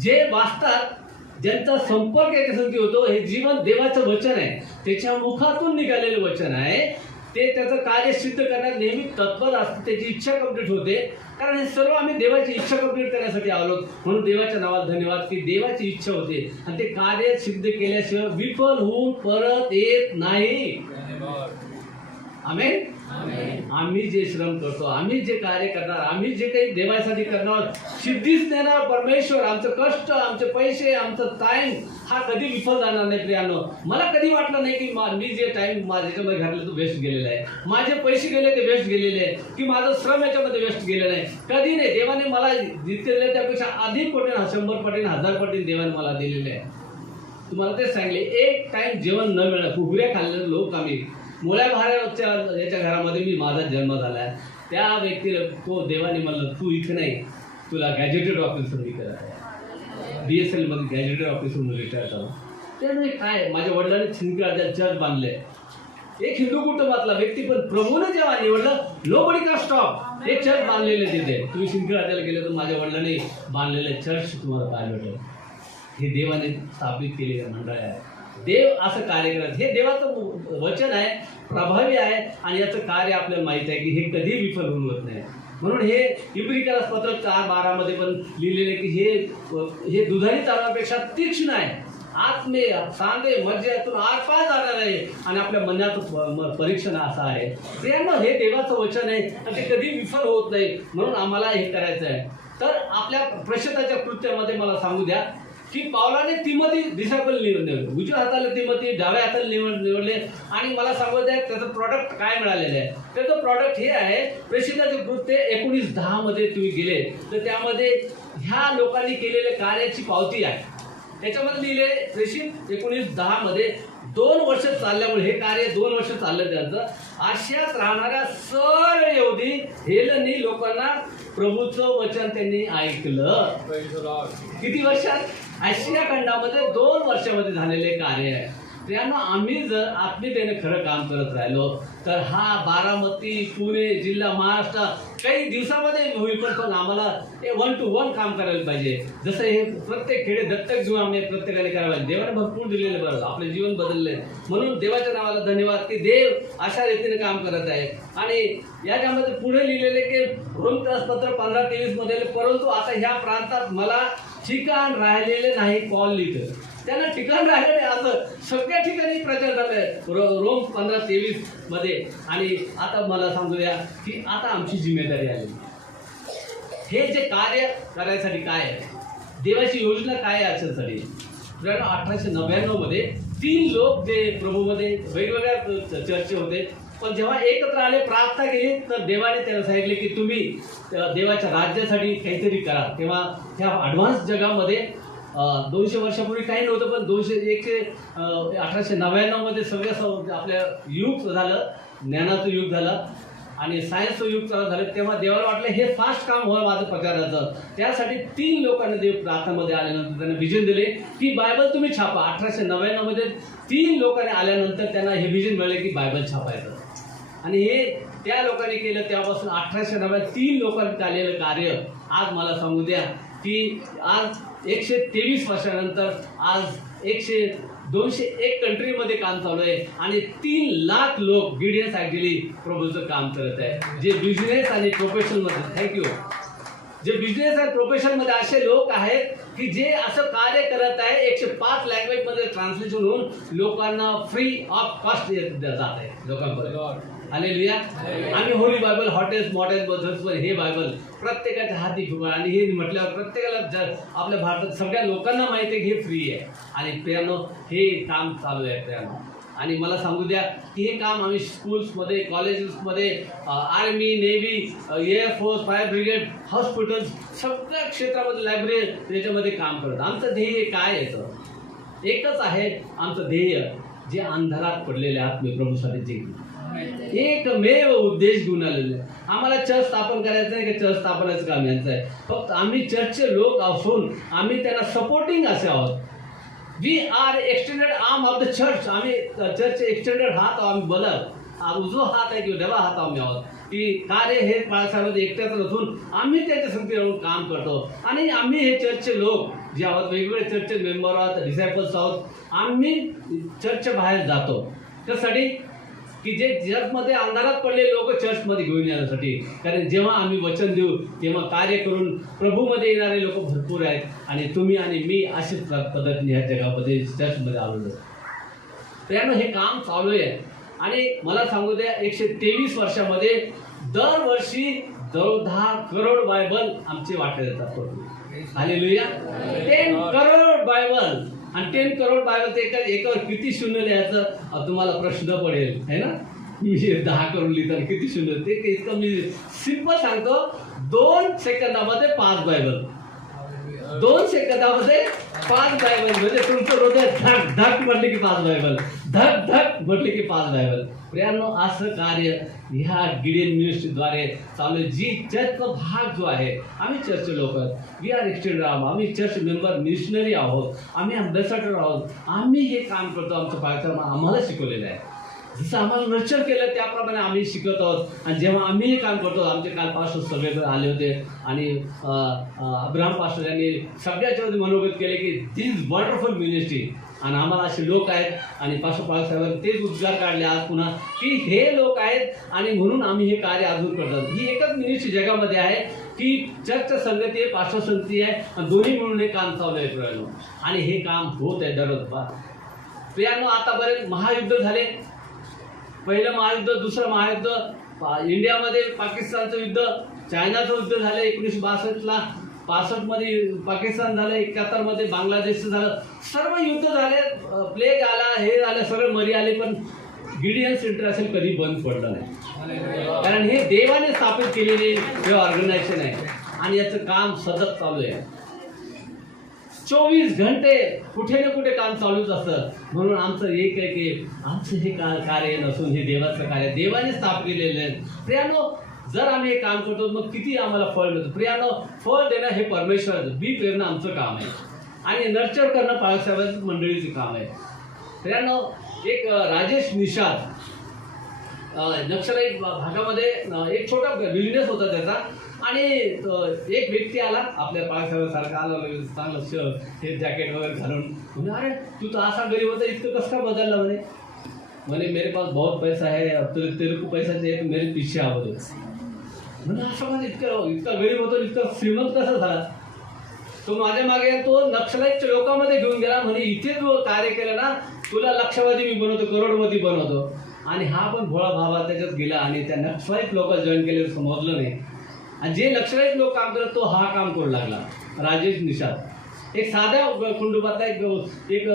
जे वाचतात, ज्यांचा संपर्क याच्यासाठी होतो, हे जीवन देवाचं वचन आहे, त्याच्या मुखातून निघालेलं वचन आहे. ते त्याचं कार्य सिद्ध करण्यात नेहमी तत्पर असतं, त्याची इच्छा कंप्लीट होते. कारण हे सर्व आम्ही देवाची इच्छा कंप्लीट करण्यासाठी आलो. म्हणून देवाच्या नावाला धन्यवाद की देवाची इच्छा होते आणि ते कार्य सिद्ध केल्याशिवाय विफल होऊन परत येत नाही. आमेन. आम्ही जे श्रम करतो, आम्ही जे कार्य करणार, आम्ही जे काही देवासाठी करणार, सिद्धीच देणार परमेश्वर. आमचं कष्ट, आमचे पैसे, आमचं टाइम हा कधी विफल जाणार नाही. प्रियानो, मला कधी वाटलं नाही की मी जे टाइम याच्यामध्ये घातलं तो वेस्ट गेलेला आहे, माझे पैसे गेले ते वेस्ट गेलेले आहे, की माझं श्रम याच्यामध्ये वेस्ट गेलेलं आहे. कधी नाही. देवाने मला दिलेलं त्यापेक्षा अधिक पटीने, 100 पटीने, 1000 पटीने देवाने मला दिलेले आहे. तुम्हाला तेच सांगले, एक टाइम जेवण न मिळणं, फुगऱ्या खाल्लेले लोक आम्ही. मुळ्या भाऱ्याच्या याच्या घरामध्ये मी माझा जन्म झाला आहे. त्या व्यक्तीला तो देवाने म्हणलं, तू इथे नाही, तुला गॅजेटेड ऑफिसर मी करत आहे. BSL मध्ये गॅजेटेड ऑफिसर म्हणून रिटायर झाला. त्यामुळे काय, माझ्या वडिलांनी छिंदगड चर्च बांधले. एक हिंदू कुटुंबातला व्यक्ती, पण प्रभूने जेव्हा निवडलं, नोबडी कॅन स्टॉप. एक चर्च बांधलेले तिथे. तुम्ही छिंदगड गेले तर माझ्या वडिलांनी बांधलेले चर्च तुम्हाला पाहायला भेटेल. हे देवाने स्थापित केलेलं मंडळ आहे. देव असं कार्य करत, हे देवाचं वचन आहे, प्रभावी आहे. आणि याचं कार्य आपल्याला माहित आहे की हे कधी विफल होत नाही. म्हणून हे इब्रिकाला पत्र 4:12 मध्ये पण लिहिलेले की हे दुधारी चालण्यापेक्षा तीक्ष्ण आहे, आत्मे सांगे मज्जातून आरपार जाणार आहे. आणि आपल्या मनाचं परीक्षण असं आहे. त्यामुळे हे देवाचं वचन आहे आणि ते कधी विफल होत नाही. म्हणून आम्हाला हे करायचं आहे. तर आपल्या प्रशताच्या कृत्यामध्ये मला सांगू द्या की पावलाने तिमोथी डिसायपल निवडले, उजव्या हाताला तिमोथी, डाव्या हाताला निवडले. आणि मला सांगू द्या त्याचं प्रॉडक्ट काय मिळालेलं आहे. त्याचं प्रॉडक्ट हे आहे, प्रसिद्धाचे कृत्य 19:10 मध्ये तुम्ही गेले तर त्यामध्ये ह्या लोकांनी केलेल्या कार्याची पावती आहे. त्याच्यामध्ये लिहिले प्रेषित 19:10 मध्ये 2 वर्ष चालल्यामुळे, हे कार्य 2 वर्ष चाललं त्यांचं, आशियात राहणाऱ्या सर्व यहुदी हेलनी लोकांना प्रभूचं वचन त्यांनी ऐकलं. किती वर्षात? आशिया खंडामध्ये 2 वर्षामध्ये झालेले कार्य आहे. त्यानं आम्ही जर आत्मीयतेने खरं काम करत राहिलो तर हा बारामती, पुणे जिल्हा, महाराष्ट्र काही दिवसामध्ये होईल. पण आम्हाला 1 to 1 काम करायला पाहिजे. जसं हे प्रत्येक खेडे दत्तक घेऊन आम्ही प्रत्येकाने करायला पाहिजे. देवाने भरपूर दिलेले, बरं आपले जीवन बदलले. म्हणून देवाच्या नावाला धन्यवाद की देव अशा रीतीने काम करत आहे. आणि याच्यामध्ये पुढे लिहिलेले की रोमपत्र 15:23 मध्ये, परंतु आता ह्या प्रांतात मला ठिकाण राहिलेले नाही. कॉल लिहितं त्यांना ठिकाण राहिलेले, असं सगळ्या ठिकाणी प्रचार झालाय रोम 15:23 मध्ये. आणि आता मला सांगू द्या की आता आमची जिम्मेदारी आली. हे जे कार्य करायसाठी काय आहे, देवाची योजना काय आहे याच्यासाठी. 1899 मध्ये 3 लोक जे प्रभूमध्ये वेगवेगळ्या चर्चे होते, पण जेव्हा एकत्र आले, प्रार्थना केली, तर देवाने त्यांना सांगितले की तुम्ही देवाच्या राज्यासाठी काहीतरी करा. तेव्हा ह्या ॲडव्हान्स जगामध्ये 200 वर्षापूर्वी काही नव्हतं, पण 1899 मध्ये सगळं आपल्या युग झालं, ज्ञानाचं युग झालं आणि सायन्सचं युग चालू झालं. तेव्हा देवाला वाटलं हे फास्ट काम व्हावं माझं प्रचाराचं. त्यासाठी 3 लोकांना देव प्रार्थनामध्ये आल्यानंतर त्यांना विजन दिले की बायबल तुम्ही छापा. 1899 मध्ये 3 लोकांनी आल्यानंतर त्यांना हे विजन मिळाले की बायबल छापायचं. आणि हे त्या लोकांनी केलं. तेव्हापासून 1890 3 लोकांनी चाललेलं कार्य आज मला सांगू द्या की आज 123 वर्षानंतर आज 201 कंट्रीमध्ये काम चालू आहे. आणि 3 लाख लोक गिडियन्स ॲक्च्युली प्रभूचं काम करत आहे. जे बिझनेस आणि प्रोफेशनमध्ये, थँक्यू, जे बिझनेस आणि प्रोफेशनमध्ये असे लोक आहेत की जे असं कार्य करत आहे. 105 लँग्वेजमध्ये ट्रान्सलेशन होऊन लोकांना फ्री ऑफ कॉस्ट जात आहे लोकांपर्यंत. हालेलुया. आणि होली बायबल, हॉटेल्स, मॉडेल्स, हे बायबल प्रत्येकाच्या हाती घेऊन, आणि हे म्हटल्यावर प्रत्येकाला आपल्या भारतात सगळ्या लोकांना माहिती आहे की हे फ्री आहे. आणि प्रियानो, हे काम चालू आहे प्रियानो. आणि मला सांगू द्या की हे काम आम्ही स्कूल्समध्ये, कॉलेजेसमध्ये, army, navy, air force, fire brigade, hospitals, सगळ्या क्षेत्रामध्ये, लायब्ररी, याच्यामध्ये काम करत. आमचं ध्येय काय येतं? एकच आहे आमचं ध्येय, जे अंधारात पडलेले आत्मे प्रभूसाठी जिंकले. एकमेव उद्देश घेऊन आलेले आहे. आम्हाला चर्च स्थापन करायचं नाही की चर्च स्थापनाचं काम यांचं आहे. फक्त आम्ही चर्चचे लोक असून आम्ही त्यांना सपोर्टिंग असे आहोत. We are extended arm of the church. आम्ही चर्चचे एक्सटेंडेड हात आहोत. आम्ही बलत उजवा हात आहे किंवा डावा हात आम्ही आहोत की कार्य हे बाळासाहेब एकट्याच नसून आम्ही त्यांच्या संगती राहून काम करतो. आणि आम्ही हे चर्चचे लोक जे आहोत, वेगवेगळे चर्चचे मेंबर आहोत, डिसायपल्स आहोत, आम्ही चर्चच्या बाहेर जातो त्यासाठी की जे चर्चमध्ये अंधारात पडलेले लोक चर्चमध्ये घेऊन येण्यासाठी. कारण जेव्हा आम्ही वचन देऊ तेव्हा कार्य करून प्रभूमध्ये येणारे लोक भरपूर आहेत. आणि तुम्ही आणि मी अशीच पद्धतीने ह्या जगामध्ये चर्चमध्ये आलेलो. त्यानं हे काम चालू आहे. आणि मला सांगू द्या 123 वर्षामध्ये दरवर्षी 10 करोड बायबल आमचे वाटले जातात. हालेलुया. 10 करोड बायबल. आणि 10 करोड बायबल ते एकावर किती शून्य लिहायचं तुम्हाला प्रश्न पडेल है ना. मी 10 करोड लिहिताना किती शून्य ते इतकं मी सिंपल सांगतो. 2 सेकंदामध्ये 5 बायबल. 2 सेकंदामध्ये 5 बायबल. म्हणजे तुमचं हृदय धक धक म्हटले की 5 बायबल, धक धक म्हटले की 5 बायबल. प्रियांनो, असं कार्य ह्या गिडियन मिनिस्ट्रीद्वारे चालू आहे. जी चर्चचा भाग जो आहे, आम्ही चर्चचे लोक आहोत, वी आर एक्सटेंडेड आहोत, आम्ही चर्च मेंबर मिशनरी आहोत, आम्ही अम्बॅसेडर आहोत. आम्ही हे काम करतो. आमचं पायथर आम्हाला शिकवलेलं आहे. जसं आम्हाला नर्चर केलं त्याप्रमाणे आम्ही शिकत आहोत. आणि जेव्हा आम्ही हे काम करतो, आमचे काल पास्टर सगळे आले होते आणि अब्राहम पास्टर यांनी सगळ्याच्या मनोगत केले की दिस वंडरफुल मिनिस्ट्री. आणि आम्हाला असे लोक आहेत आणि पास्टर बाळासाहेबांनी तेच उद्गार काढले आज पुन्हा की हे लोक आहेत आणि म्हणून आम्ही हे कार्य अजून करतो. ही एकच मिनिस्ट्री जगामध्ये आहे की चर्च संगती आहे, पास्टर संगती आहे आणि दोन्ही मिळून हे काम चालू आहे प्रियांनो. आणि हे काम होत आहे दररोज. प्रियांनो, आता बरेच महायुद्ध झाले. पहिलं महायुद्ध, दुसरं महायुद्ध, इंडियामध्ये पाकिस्तानचं युद्ध, चायनाचं युद्ध झालं 1962ला, 65मध्ये पाकिस्तान झालं, 71मध्ये बांगलादेशचं झालं. सर्व युद्ध झाले, प्लेग आला, हे झालं, सगळं मरी आले. पण गिडियन सेंटर असेल कधी बंद पडलं नाही. कारण हे देवाने स्थापित केलेले हे ऑर्गनायझेशन आहे आणि याचं काम सतत चालू आहे. 24 घंटे कुठे ना कुठे काम चालूच असतं. म्हणून आमचं एक आहे की आमचं हे कार्य नसून हे देवाचं कार्य, देवाने स्थापित केलेलं आहे. प्रियांनो, जर आम्ही हे काम करतो मग किती आम्हाला फळ मिळतं. प्रियांनो, फळ देणं हे परमेश्वराचं, बी पेरणं आमचं काम आहे आणि नर्चर करणं बाळासाहेबांचं मंडळीचं काम आहे. प्रियांनो, एक राजेश निषाद नक्षलाईट भागामध्ये एक छोटा बिझनेस होता त्याचा. आणि एक व्यक्ती आला आपल्या बाळासाहेबांसारखा, आला चांगलं हे जॅकेट वगैरे घालून. म्हणजे अरे तू तर असा गरीब होता, इतकं कसं काय बदलला. म्हणे मेरे पास बहुत पैसा है, तेरे को पैसा चाहिए तो मेरे पीछे आ बोले. म्हणजे असं म्हणजे इतका गरीब होतो, इतका श्रीमंत कसा झाला. तो माझ्या मागे तो नक्षलाईटच्या लोकांमध्ये घेऊन गेला. म्हणे इथे जो कार्य केलं ना, तुला लक्षावधी मी बनवतो, करोडपती बनवतो. आणि हा पण भोळा भावा त्याच्यात गेला आणि त्या नक्षलाईट लोक जॉईन केले, समजलं नाही. आणि जे नक्षलाईट लोक काम करत तो हा काम करू लागला. राजेश निषाद एक साध्या कुटुंबातला एक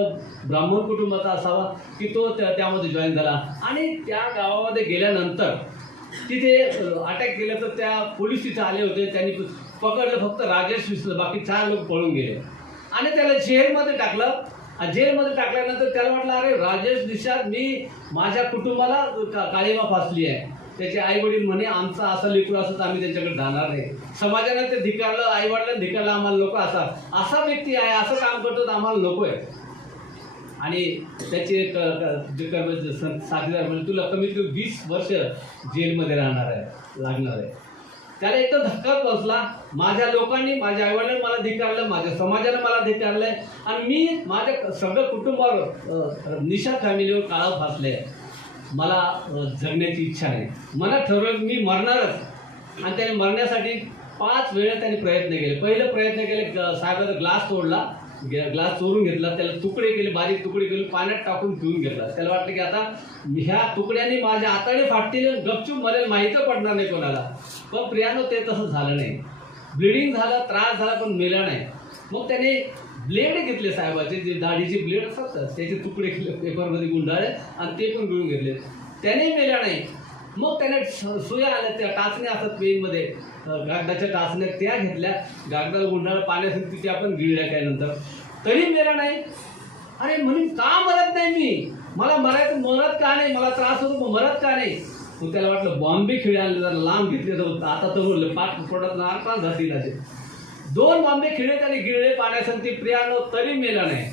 ब्राह्मण कुटुंबाचा असावा की तो त्यामध्ये जॉईन झाला. आणि त्या गावामध्ये गेल्यानंतर तिथे अटॅक केलं तर त्या पोलीस तिथे आले होते. त्यांनी पकडलं फक्त राजेश दिसलं, बाकी 4 लोक पळून गेले आणि त्याला जेलमध्ये टाकलं. जेलमध्ये टाकल्यानंतर त्याला वाटलं अरे राजेश निषाद, मी माझ्या कुटुंबाला काळीमा फासली आहे. त्याचे आई वडील म्हणे आमचा असं लेकरू असं तर आम्ही त्यांच्याकडे जाणार नाही. समाजाने ते धिकारलं, आई वडिलांनी धिकारलं, आम्हाला लोक असा व्यक्ती आहे, असं काम करतो तर आम्हाला नको आहे. आणि त्याचे साथीदार म्हणजे तुला कमीत कमी 20 वर्ष जेलमध्ये राहणार आहे, लागणार आहे. त्याला एकदम धक्काच बसला. माझ्या लोकांनी, माझ्या आईवडिलांनी मला धिकारलं, माझ्या समाजाने मला धिकारलंय आणि मी माझ्या सगळं कुटुंबावर, निषाद फॅमिलीवर काळं फासले. मला जगण्याची इच्छा नाही. मनात ठरवलं मी मरणारच. आणि त्याने मरण्यासाठी 5 वेळा त्यांनी प्रयत्न केले. पहिलं प्रयत्न केले, साहेबाचा ग्लास तोडला, ग्लास चोरून घेतला, त्याला तुकडे केले, बारीक तुकडे केले, पाण्यात टाकून पिऊन घेतला. त्याला वाटलं की आता ह्या तुकड्यांनी माझ्या आताडे फाटतील, गपचूप मला माहीत पडणार नाही कोणाला. पण प्रियानो ते तसं झालं नाही. ब्लिडिंग झालं, त्रास झाला, पण मेला नाही. मग त्याने ब्लेड घेतले साहेबाचे, जे दाढीचे ब्लेड असतात त्याचे तुकडे केले, पेपरमध्ये गुंडाळले आणि ते पण गिळून घेतले. त्याने मेला नाही. मग त्याने सुया आल्या, त्या टाचण्या असतात पेनमध्ये, कागदाच्या टाचण्या त्या घेतल्या, कागदाला गुंडाळा, पाण्यासाठी त्या पण गिळल्या त्यानंतर, तरी मेला नाही. अरे म्हणून का मरत नाही मी. मला मरत का नाही, मला त्रास होतो पण मरत का नाही. मग त्याला वाटलं बॉम्बे खिळे आणले, जरा लांब घेतले तर आता तर बोललं पाठ पोटात नारपास जातील असे. 2 बॉम्बे खिळे त्याने गिळले पाण्यासाठी प्रियानो, तरी मेला नाही.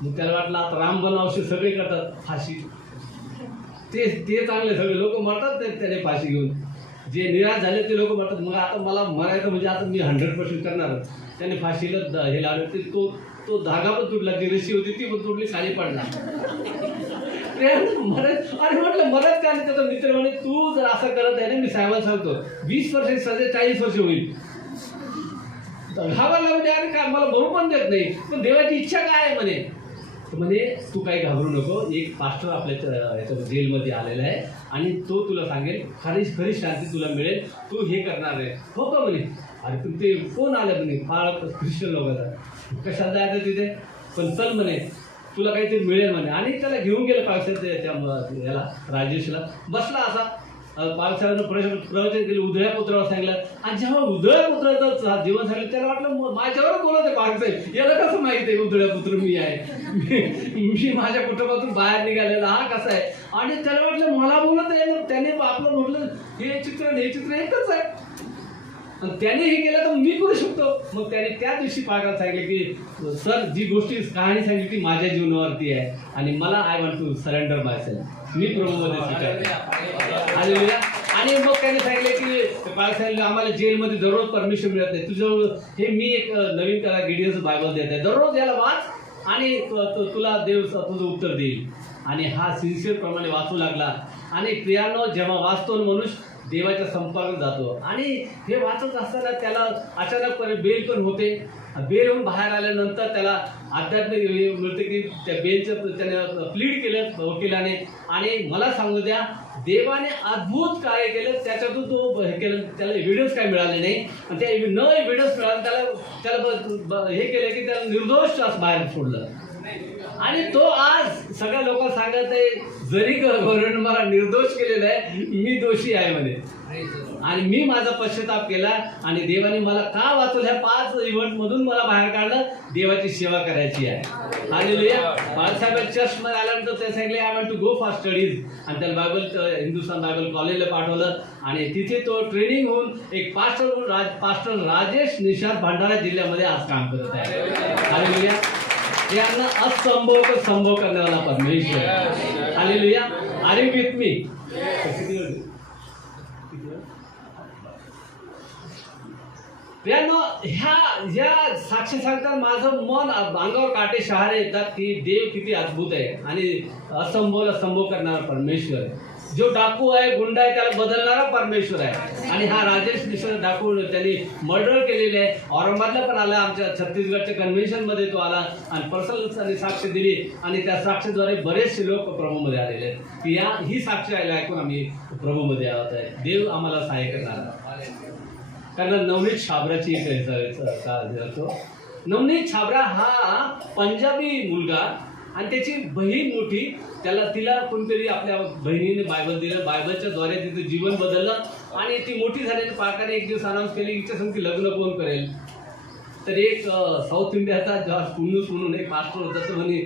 मग त्याला वाटलं आता रामबन औषध सगळे करतात फाशी, ते चांगले सगळे लोक मरतात त्याने फाशी घेऊन. जे निराश झाले ते लोक म्हणतात मग आता मला मरायचं म्हणजे आता मी 100% करणार. त्याने फाशीला हे लावलं ते तो धागा पण तुटला, ती रशी होती ती पण तुटली, खाली पडला. अरे म्हटलं मरत का नाही. त्याचा मित्र म्हणे तू जर असं करत आहे ना, मी साहेबांना सांगतो 20 वर्ष सध्या 40 वर्ष होईल. घाबरला म्हणजे अरे काय मला भरू पण देत नाही, पण देवाची इच्छा काय आहे म्हणे. म्हणे तू काही घाबरू नको, एक पास्टर आपल्या याच्या जेलमध्ये आलेला आहे आणि तो तुला सांगेल खरी शांती तुला मिळेल, तू हे करणार आहे. हो का म्हणे. अरे पण ते कोण आलं म्हणे, फार ख्रिश्चन लोकांचा, कशाला जायचं तिथे, पण चल म्हणे तुला काहीतरी मिळेल म्हणे. आणि त्याला घेऊन गेलं पावसाळ्यात याला राजेशला. बसला असा पावसाळ्यानं प्रवचन केलं, उधळ्या पुत्रावर सांगितलं. आणि जेव्हा उधळ्या पुत्राचं जीवन सांगितलं त्याला वाटलं माझ्यावर बोलत आहे पावसाळ्यात, याला कसं माहिती आहे उधळ्या पुत्र मी आहे, मी माझ्या कुटुंबातून बाहेर निघालेला हा कसा आहे. आणि त्याला वाटलं मला बोलत आहे. मग त्याने आपलं म्हटलं हे चित्र एकच आहे आणि त्याने हे केलं तर मी करू शकतो. मग त्याने त्या दिवशी पागायला सांगितलं की सर जी गोष्टी कहाणी सांगितली ती माझ्या जीवनावरती आहे आणि मला I want to surrender myself, मी प्रभूमध्ये स्वीकारतो. आणि मग त्याने सांगितलं की पाग सांगितलं आम्हाला जेलमध्ये दररोज परमिशन मिळत नाही, तुझं हे मी एक नवीन त्याला गिडियन्स बायबल देत आहे, दररोज याला वाच आणि तुला देव तुझं उत्तर देईल. आणि हा सिन्सिअर प्रमाणे वाचू लागला. आणि प्रियानो जेव्हा वाचतो मनुष्य देवाच्या संपर्कात जातो. आणि हे वाचत असताना त्याला अचानकपणे बेल पण होते. बेल होऊन बाहेर आल्यानंतर त्याला आध्यात्मिक मिळते की त्या बेलचं त्याने प्लीड केलं वकिलाने. आणि मला सांगू द्या देवाने अद्भुत कार्य केलं, त्याच्यातून तो हे केलं, त्याला एव्हिडन्स काय मिळाले नाही. आणि त्या एव्हिडन्स मिळालं त्याला हे केलं की त्याला निर्दोष बाहेर सोडलं. आणि तो आज सगळ्या लोकांना सांगत आहे जरी गव्हर्नमेंट मला निर्दोष केलेला आहे, मी दोषी आहे म्हणे. आणि मी माझा पश्चाताप केला आणि देवाने मला का वाचवलं, ह्या 5 इव्हेंट मधून मला बाहेर काढलं, देवाची सेवा करायची आहे. हालेलुया. बाळासाहेब चर्चमध्ये आल्यानंतर ते सांगितले I want to go for studies. आणि त्याला बायबल हिंदुस्थान बायबल कॉलेजला पाठवलं आणि तिथे तो ट्रेनिंग होऊन एक पास्टर राजेश निशांत भंडारा जिल्ह्यामध्ये आज काम करत आहे. हालेलुया. यांना असंभव को संभव करने वाला परमेश्वर. Hallelujah. Are you with me. ह्या साक्षी सांगतात माझं मन अंगावर काटे शहारे येतात की देव किती अद्भुत आहे आणि असंभवला संभव करणारा परमेश्वर आहे. जो डाकू आहे गुंडा आहे त्याला बदलणारा परमेश्वर आहे. आणि हा राजेश निशांत डाकू त्यांनी मर्डर केलेले आहे. औरंगाबादला पण आला, आमच्या छत्तीसगडच्या कन्व्हेन्शन मध्ये तो आला आणि पर्सनल साक्ष दिली आणि त्या साक्षीद्वारे बरेचसे लोक प्रभूमध्ये आलेले आहेत की ही साक्ष ऐकून आम्ही प्रभूमध्ये आहोत आहे. देव आम्हाला सहाय्य करणार. कारण नवनीत छाबराची एक नवनीत छाबरा हा पंजाबी मुलगा आणि त्याची बहीण मोठी, तिला कोणतरी आपल्या बहिणीने बायबल दिलं, बायबलच्या द्वारे तिचं जीवन बदललं. आणि ती मोठी झाल्याने पालकाने एक दिवस अनाऊन्स केली हिच्या संगती लग्न कोण करेल. तर एक साऊथ इंडियाचा जॉर्ज पुन्नूस म्हणून एक पास्टर होता, तो म्हणे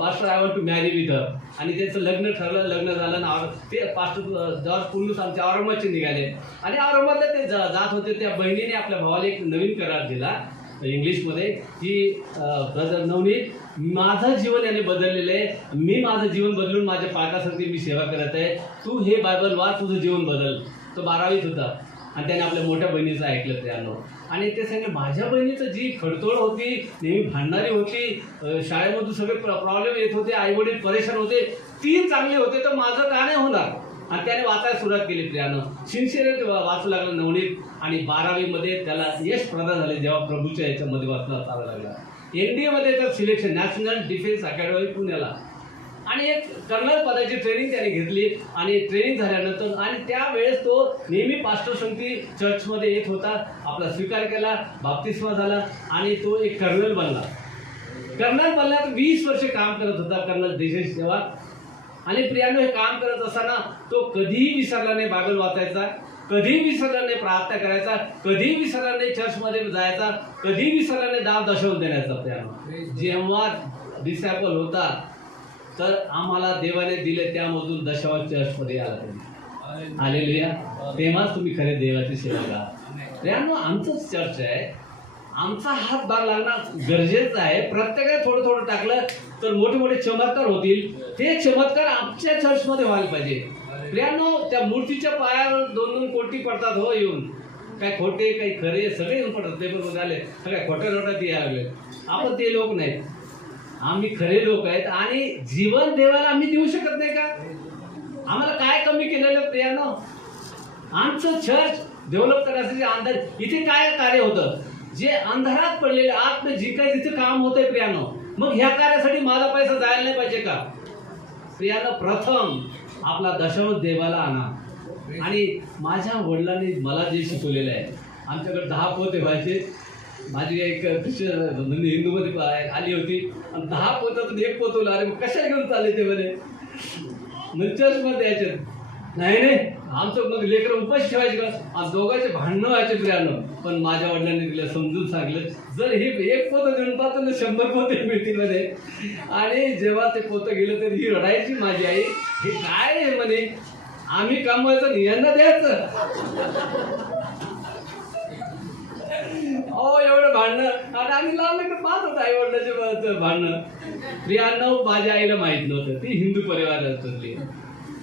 pastor I want to marry with her. आणि त्याचं लग्न ठरलं, लग्न झालं ना. ते पास्टर जॉर्ज पुन्नूस आमचे औरंगाबादचे निघाले आणि औरंगाबादला ते जात होते. त्या बहिणीने आपल्या भावाला एक नवीन करार दिला इंग्लिशमध्ये की ब्रदर नवनीत, माझं जीवन याने बदललेलं आहे, मी माझं जीवन बदलून माझ्या पालकासाठी मी सेवा करत आहे, तू हे बायबल वाच, तुझं जीवन बदल. तो 12वीत होता आणि त्याने आपल्या मोठ्या बहिणीचं ऐकलं त्यानं. आणि ते सांगितलं माझ्या बहिणीचं जी खडतोड होती, नेहमी भांडणारी होती, शाळेमधून सगळे प्रॉब्लेम येत होते, आईवडील परेशान होते, ती चांगले होते, तर माझं का नाही होणार. आणि त्याने वाचायला सुरुवात केली. प्रियानं सिन्सिअरली वाचू लागलं नवनीत. आणि 12वीमध्ये त्याला यश प्रदान झाले जेव्हा प्रभूच्या याच्यामध्ये वाचणं चालू लागला. NDA मध्ये तर सिलेक्शन, नॅशनल डिफेन्स अकॅडमी पुण्याला. आणि एक कर्नल पदाची ट्रेनिंग त्याने घेतली आणि ट्रेनिंग झाल्यानंतर आणि त्यावेळेस तो नेहमी पास्टर संगती चर्चमध्ये येत होता, आपला स्वीकार केला, बाप्तिस्मा झाला आणि तो एक कर्नल बनला. कर्नल बनला 20 वर्ष काम करत होता कर्नल देशेश सेवा. आणि प्रियानो हे काम करत असताना तो कधीही विसरला नाही बायबल वाचायचा, कधीही विसरला नाही प्रार्थना करायचा, कधीही विसरला नाही चर्चमध्ये जायचा, कधीही विसरला नाही दान दशवून देण्याचा. प्रियानो जेव्हा डिसायपल होता तर आम्हाला देवाने दिले त्यामधून दशावत चर्चमध्ये आला तुम्ही आलेलुया. तेव्हाच तुम्ही खरे देवाची सेवा करा. त्यामुळे आमचंच चर्च आहे, आमचा हातभार लागणं गरजेचं आहे. प्रत्येकाने थोडं थोडं टाकलं तर मोठे मोठे चमत्कार होतील. ते चमत्कार आमच्या चर्चमध्ये व्हायला पाहिजे. प्रियानो, त्या मूर्तीच्या पायावर 2-2 कोटी पडतात हो येऊन. काय खोटे काही खरे सगळे येऊन पडतात. ते पण झाले सगळ्या खोट्या लोटात यायला लागले. आपण ते लोक नाहीत, आम्ही खरे लोक आहेत. आणि जीवन देवाला आम्ही देऊ शकत नाही का? आम्हाला काय कमी केलेलं प्रियानो? आमचं चर्च डेव्हलप करण्यासाठी अंधार इथे काय कार्य होतं? जे अंधारात पडलेले आतमध्ये जे काही तिथे काम होतंय प्रियानो, मग ह्या कार्यासाठी माझा पैसा जायला नाही पाहिजे का? प्रियानो, प्रथम आपला दशावत देवाला आणा. आणि माझ्या वडिलांनी मला जे शिकवलेलं आहे, आमच्याकडे 10 पोते व्हायचे. माझी एक हिंदूमध्ये आली होती आणि 10 पोतातून 1 पोतवलं. अरे मग कशा घेऊन चालले ते म्हणे चर्चमध्ये यायचे. नाही नाही, आमचं मग लेकरं उपाशी ठेवायचे का? आणि दोघांचे भांडणं व्हायचे प्रियानं. पण माझ्या वडिलांनी तिला समजून सांगितलं, जर हे 1 पोतं देऊन पाहतो ना 100 पोते मिळतील मध्ये. आणि जेव्हा ते पोतं गेलं तर ही रडायची माझी आई, हे काय आहे म्हणे, आम्ही कमवायचं यांना द्यायचं. हो एवढं भांडणं. आणि आम्ही लहान पाहत होतो आई वडिलांचे भांडणं. प्रियानं माझ्या आईला माहित नव्हतं, ती हिंदू परिवारातली,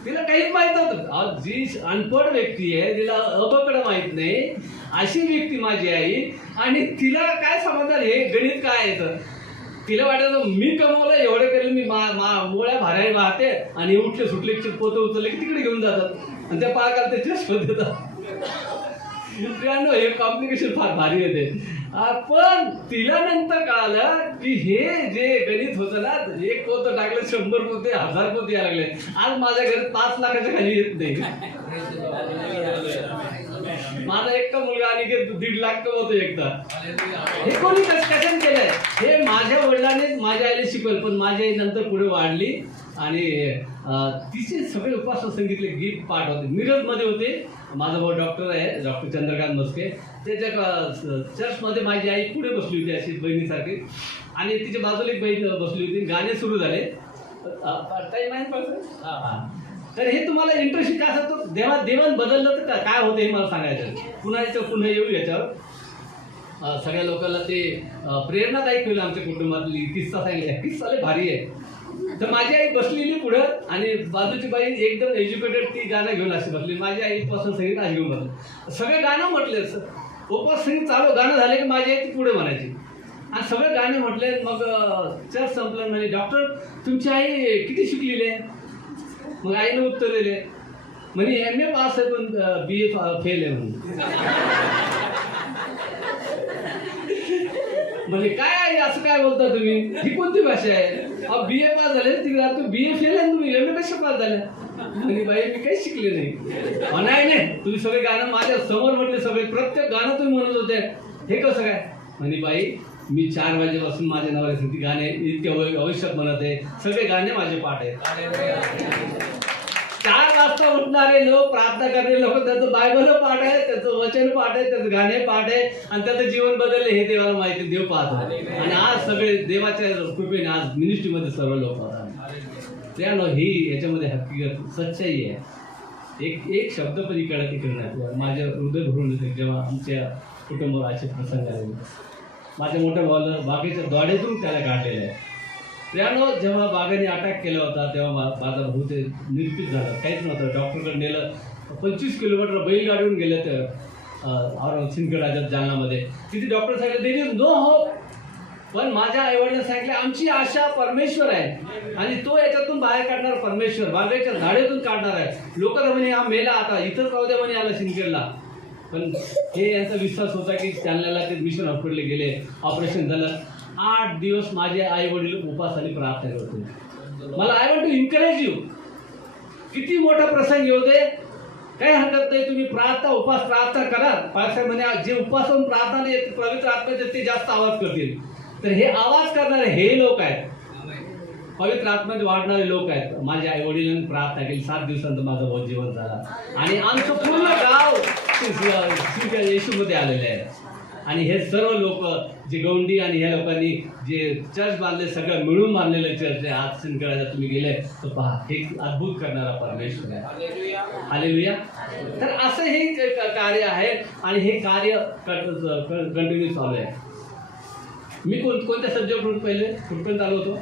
तिला काहीच माहित नव्हतं. जी अनपढ व्यक्ती आहे, तिला अबकडं माहित नाही, अशी व्यक्ती माझी आई. आणि तिला काय समजणार हे गणित काय येतं? तिला वाटायचं मी कमवलं एवढं केलं, मी मोळ्या भाऱ्याने वाहते आणि उठले सुटले पोतं उचलले की तिकडे घेऊन जातात आणि त्या पाकाला ते चष्मा देतात. प्रियानो, हे कॉम्प्लिकेशन फार भारी येते. पण तिला नंतर कळालं की हे जे गणित होतं ना, 1 पोतं टाकलं 100 पोते 1000 पोते यायला लागले. आज माझ्या घरात 5 लाखाच्या खाली येत नाही. माझा एकटा मुलगा आणि 1.5 लाख कमवतो एकटा. हे कोणी कशाने केलंय? हे माझ्या वडिलांनीच माझ्या आईला शिकवलं. पण माझी आई नंतर पुढे वाढली आणि तिचे सगळे उपासना सांगितले गीत पाठ होते. मिरजमध्ये होते. माझा भाऊ डॉक्टर आहे, डॉक्टर चंद्रकांत मस्के. त्याच्या चर्चमध्ये माझी आई पुढे बसली होती अशी बहिणीसारखी. आणि तिच्या बाजूला एक बहीण बसली होती. गाणे सुरू झाले. टाईम आहे पर्सन. तर हे तुम्हाला इंटरेस्टिंग काय असतो, देवान बदललं तर काय होतं हे मला सांगायचं. पुन्हा येऊ याच्यावर. सगळ्या लोकांना ते प्रेरणादायक होईल. आमच्या कुटुंबातली किस्सा सांगितला, किस्सा लय भारी आहे. तर माझी आई बसलेली पुढं आणि बाजूची बाई एकदम एज्युकेटेड, ती गाणं घेऊन अशी बसली. माझी आई उपासन संगीत आज घेऊन बसली. सगळे गाणं म्हटले, उपास संगीत चालू गाणं झाले की माझी आई ती पुढे म्हणायची आणि सगळे गाणे म्हटले. मग चर्च संपलं. म्हणजे डॉक्टर तुमची आई किती शिकलेली आहे? मग आईने उत्तर दिले, म्हणजे MA पास आहे पण BA फेल आहे म्हणून. म्हणजे काय आहे असं काय बोलता तुम्ही? ही कोणती भाषा आहे? BA पास झाले, तुम्ही BA फेल आहे, तुम्ही MA कशा पास झाल्या? म्हणजे बाई मी काही शिकले नाही. नाही तुम्ही सगळे गाणं माझ्या समोर म्हटले, सगळे प्रत्येक गाणं तुम्ही म्हणत होते, हे कसं काय? म्हणजे बाई मी 4 वाजेपासून माझ्या नवऱ्यासाठी गाणे इतके भविष्यात म्हणत आहे. सगळे गाणे माझे पाठ आहेत. 4 वाजता उठणारे लोक, प्रार्थना करणारे लोक, त्याचं बायबल पाठ आहे, त्याचं वचन पाठ आहे, त्याचं गाणे पाठ आहे आणि त्याचं जीवन बदलले हे देवाला माहिती. देव पाहतो. आणि आज सगळे देवाच्या कृपेने आज मिनिस्ट्रीमध्ये सर्व लोक होतात. त्यानं ही याच्यामध्ये हकीकत सच्चाई आहे. एक शब्द पण इकडे नाही. माझ्या हृदय भरून येते जेव्हा आमच्या कुटुंबात असे प्रसंग आले. माझ्या मोठ्या भावाला बागेच्या द्वाड्यातून त्याला काढलेलं आहे. त्यानं जेव्हा बागाने अटॅक केला होता तेव्हा माझा भाऊ ते निर्पीत झाला, काहीच नव्हतं. डॉक्टरकडे नेलं. 25 किलोमीटर बैलगाडीहून गेले तर सिंदखेड राजात जालनामध्ये. तिथे डॉक्टर सांगितलं देर इज नो होप. पण माझ्या आईवडिलांनी सांगितलं आमची आशा परमेश्वर आहे आणि तो याच्यातून बाहेर काढणार परमेश्वर, बागेच्या झाडेतून काढणार आहे. लोक म्हणे हा मेला, आता इथंच राहू द्या म्हणे याला सिंदखेडला. पण हे यांचा विश्वास होता की जालन्याला ते मिशन हॉस्पिटलला गेले, ऑपरेशन झालं. 8 दिवस माझे आई वडील उपासाने प्रार्थना करत होते. मला I want to encourage you. किती मोठा प्रसंग येऊ दे, काही हरकत नाही, तुम्ही प्रार्थना करा. पावसाळ्यात म्हणे जे उपासून प्रार्थना पवित्र आत्म्याचे ते जास्त आवाज करतील. तर हे आवाज करणारे हे लोक आहेत, पवित्र आत्म्यात वाढणारे लोक आहेत. माझ्या आई वडिलांनी प्रार्थना केली. 7 दिवसांत माझा भाऊ जीवन झाला आणि आमचं पूर्ण गाव येशूमध्ये आलेलं आहे. आणि हे सर्व लोक जे गौंडी आणि ह्या लोकांनी जे चर्च बांधले, सगळं मिळून बांधलेलं चर्च आहे. आज सिंधगडाला तुम्ही गेले तर पहा, हे अद्भुत करणारा परमेश्वर आहे. हालेलुया. तर असं हे कार्य आहे आणि हे कार्य कंटिन्यू चालू आहे. मी कोणत्या सब्जेक्टवरून पहिले कुठपर्यंत आलो होतो?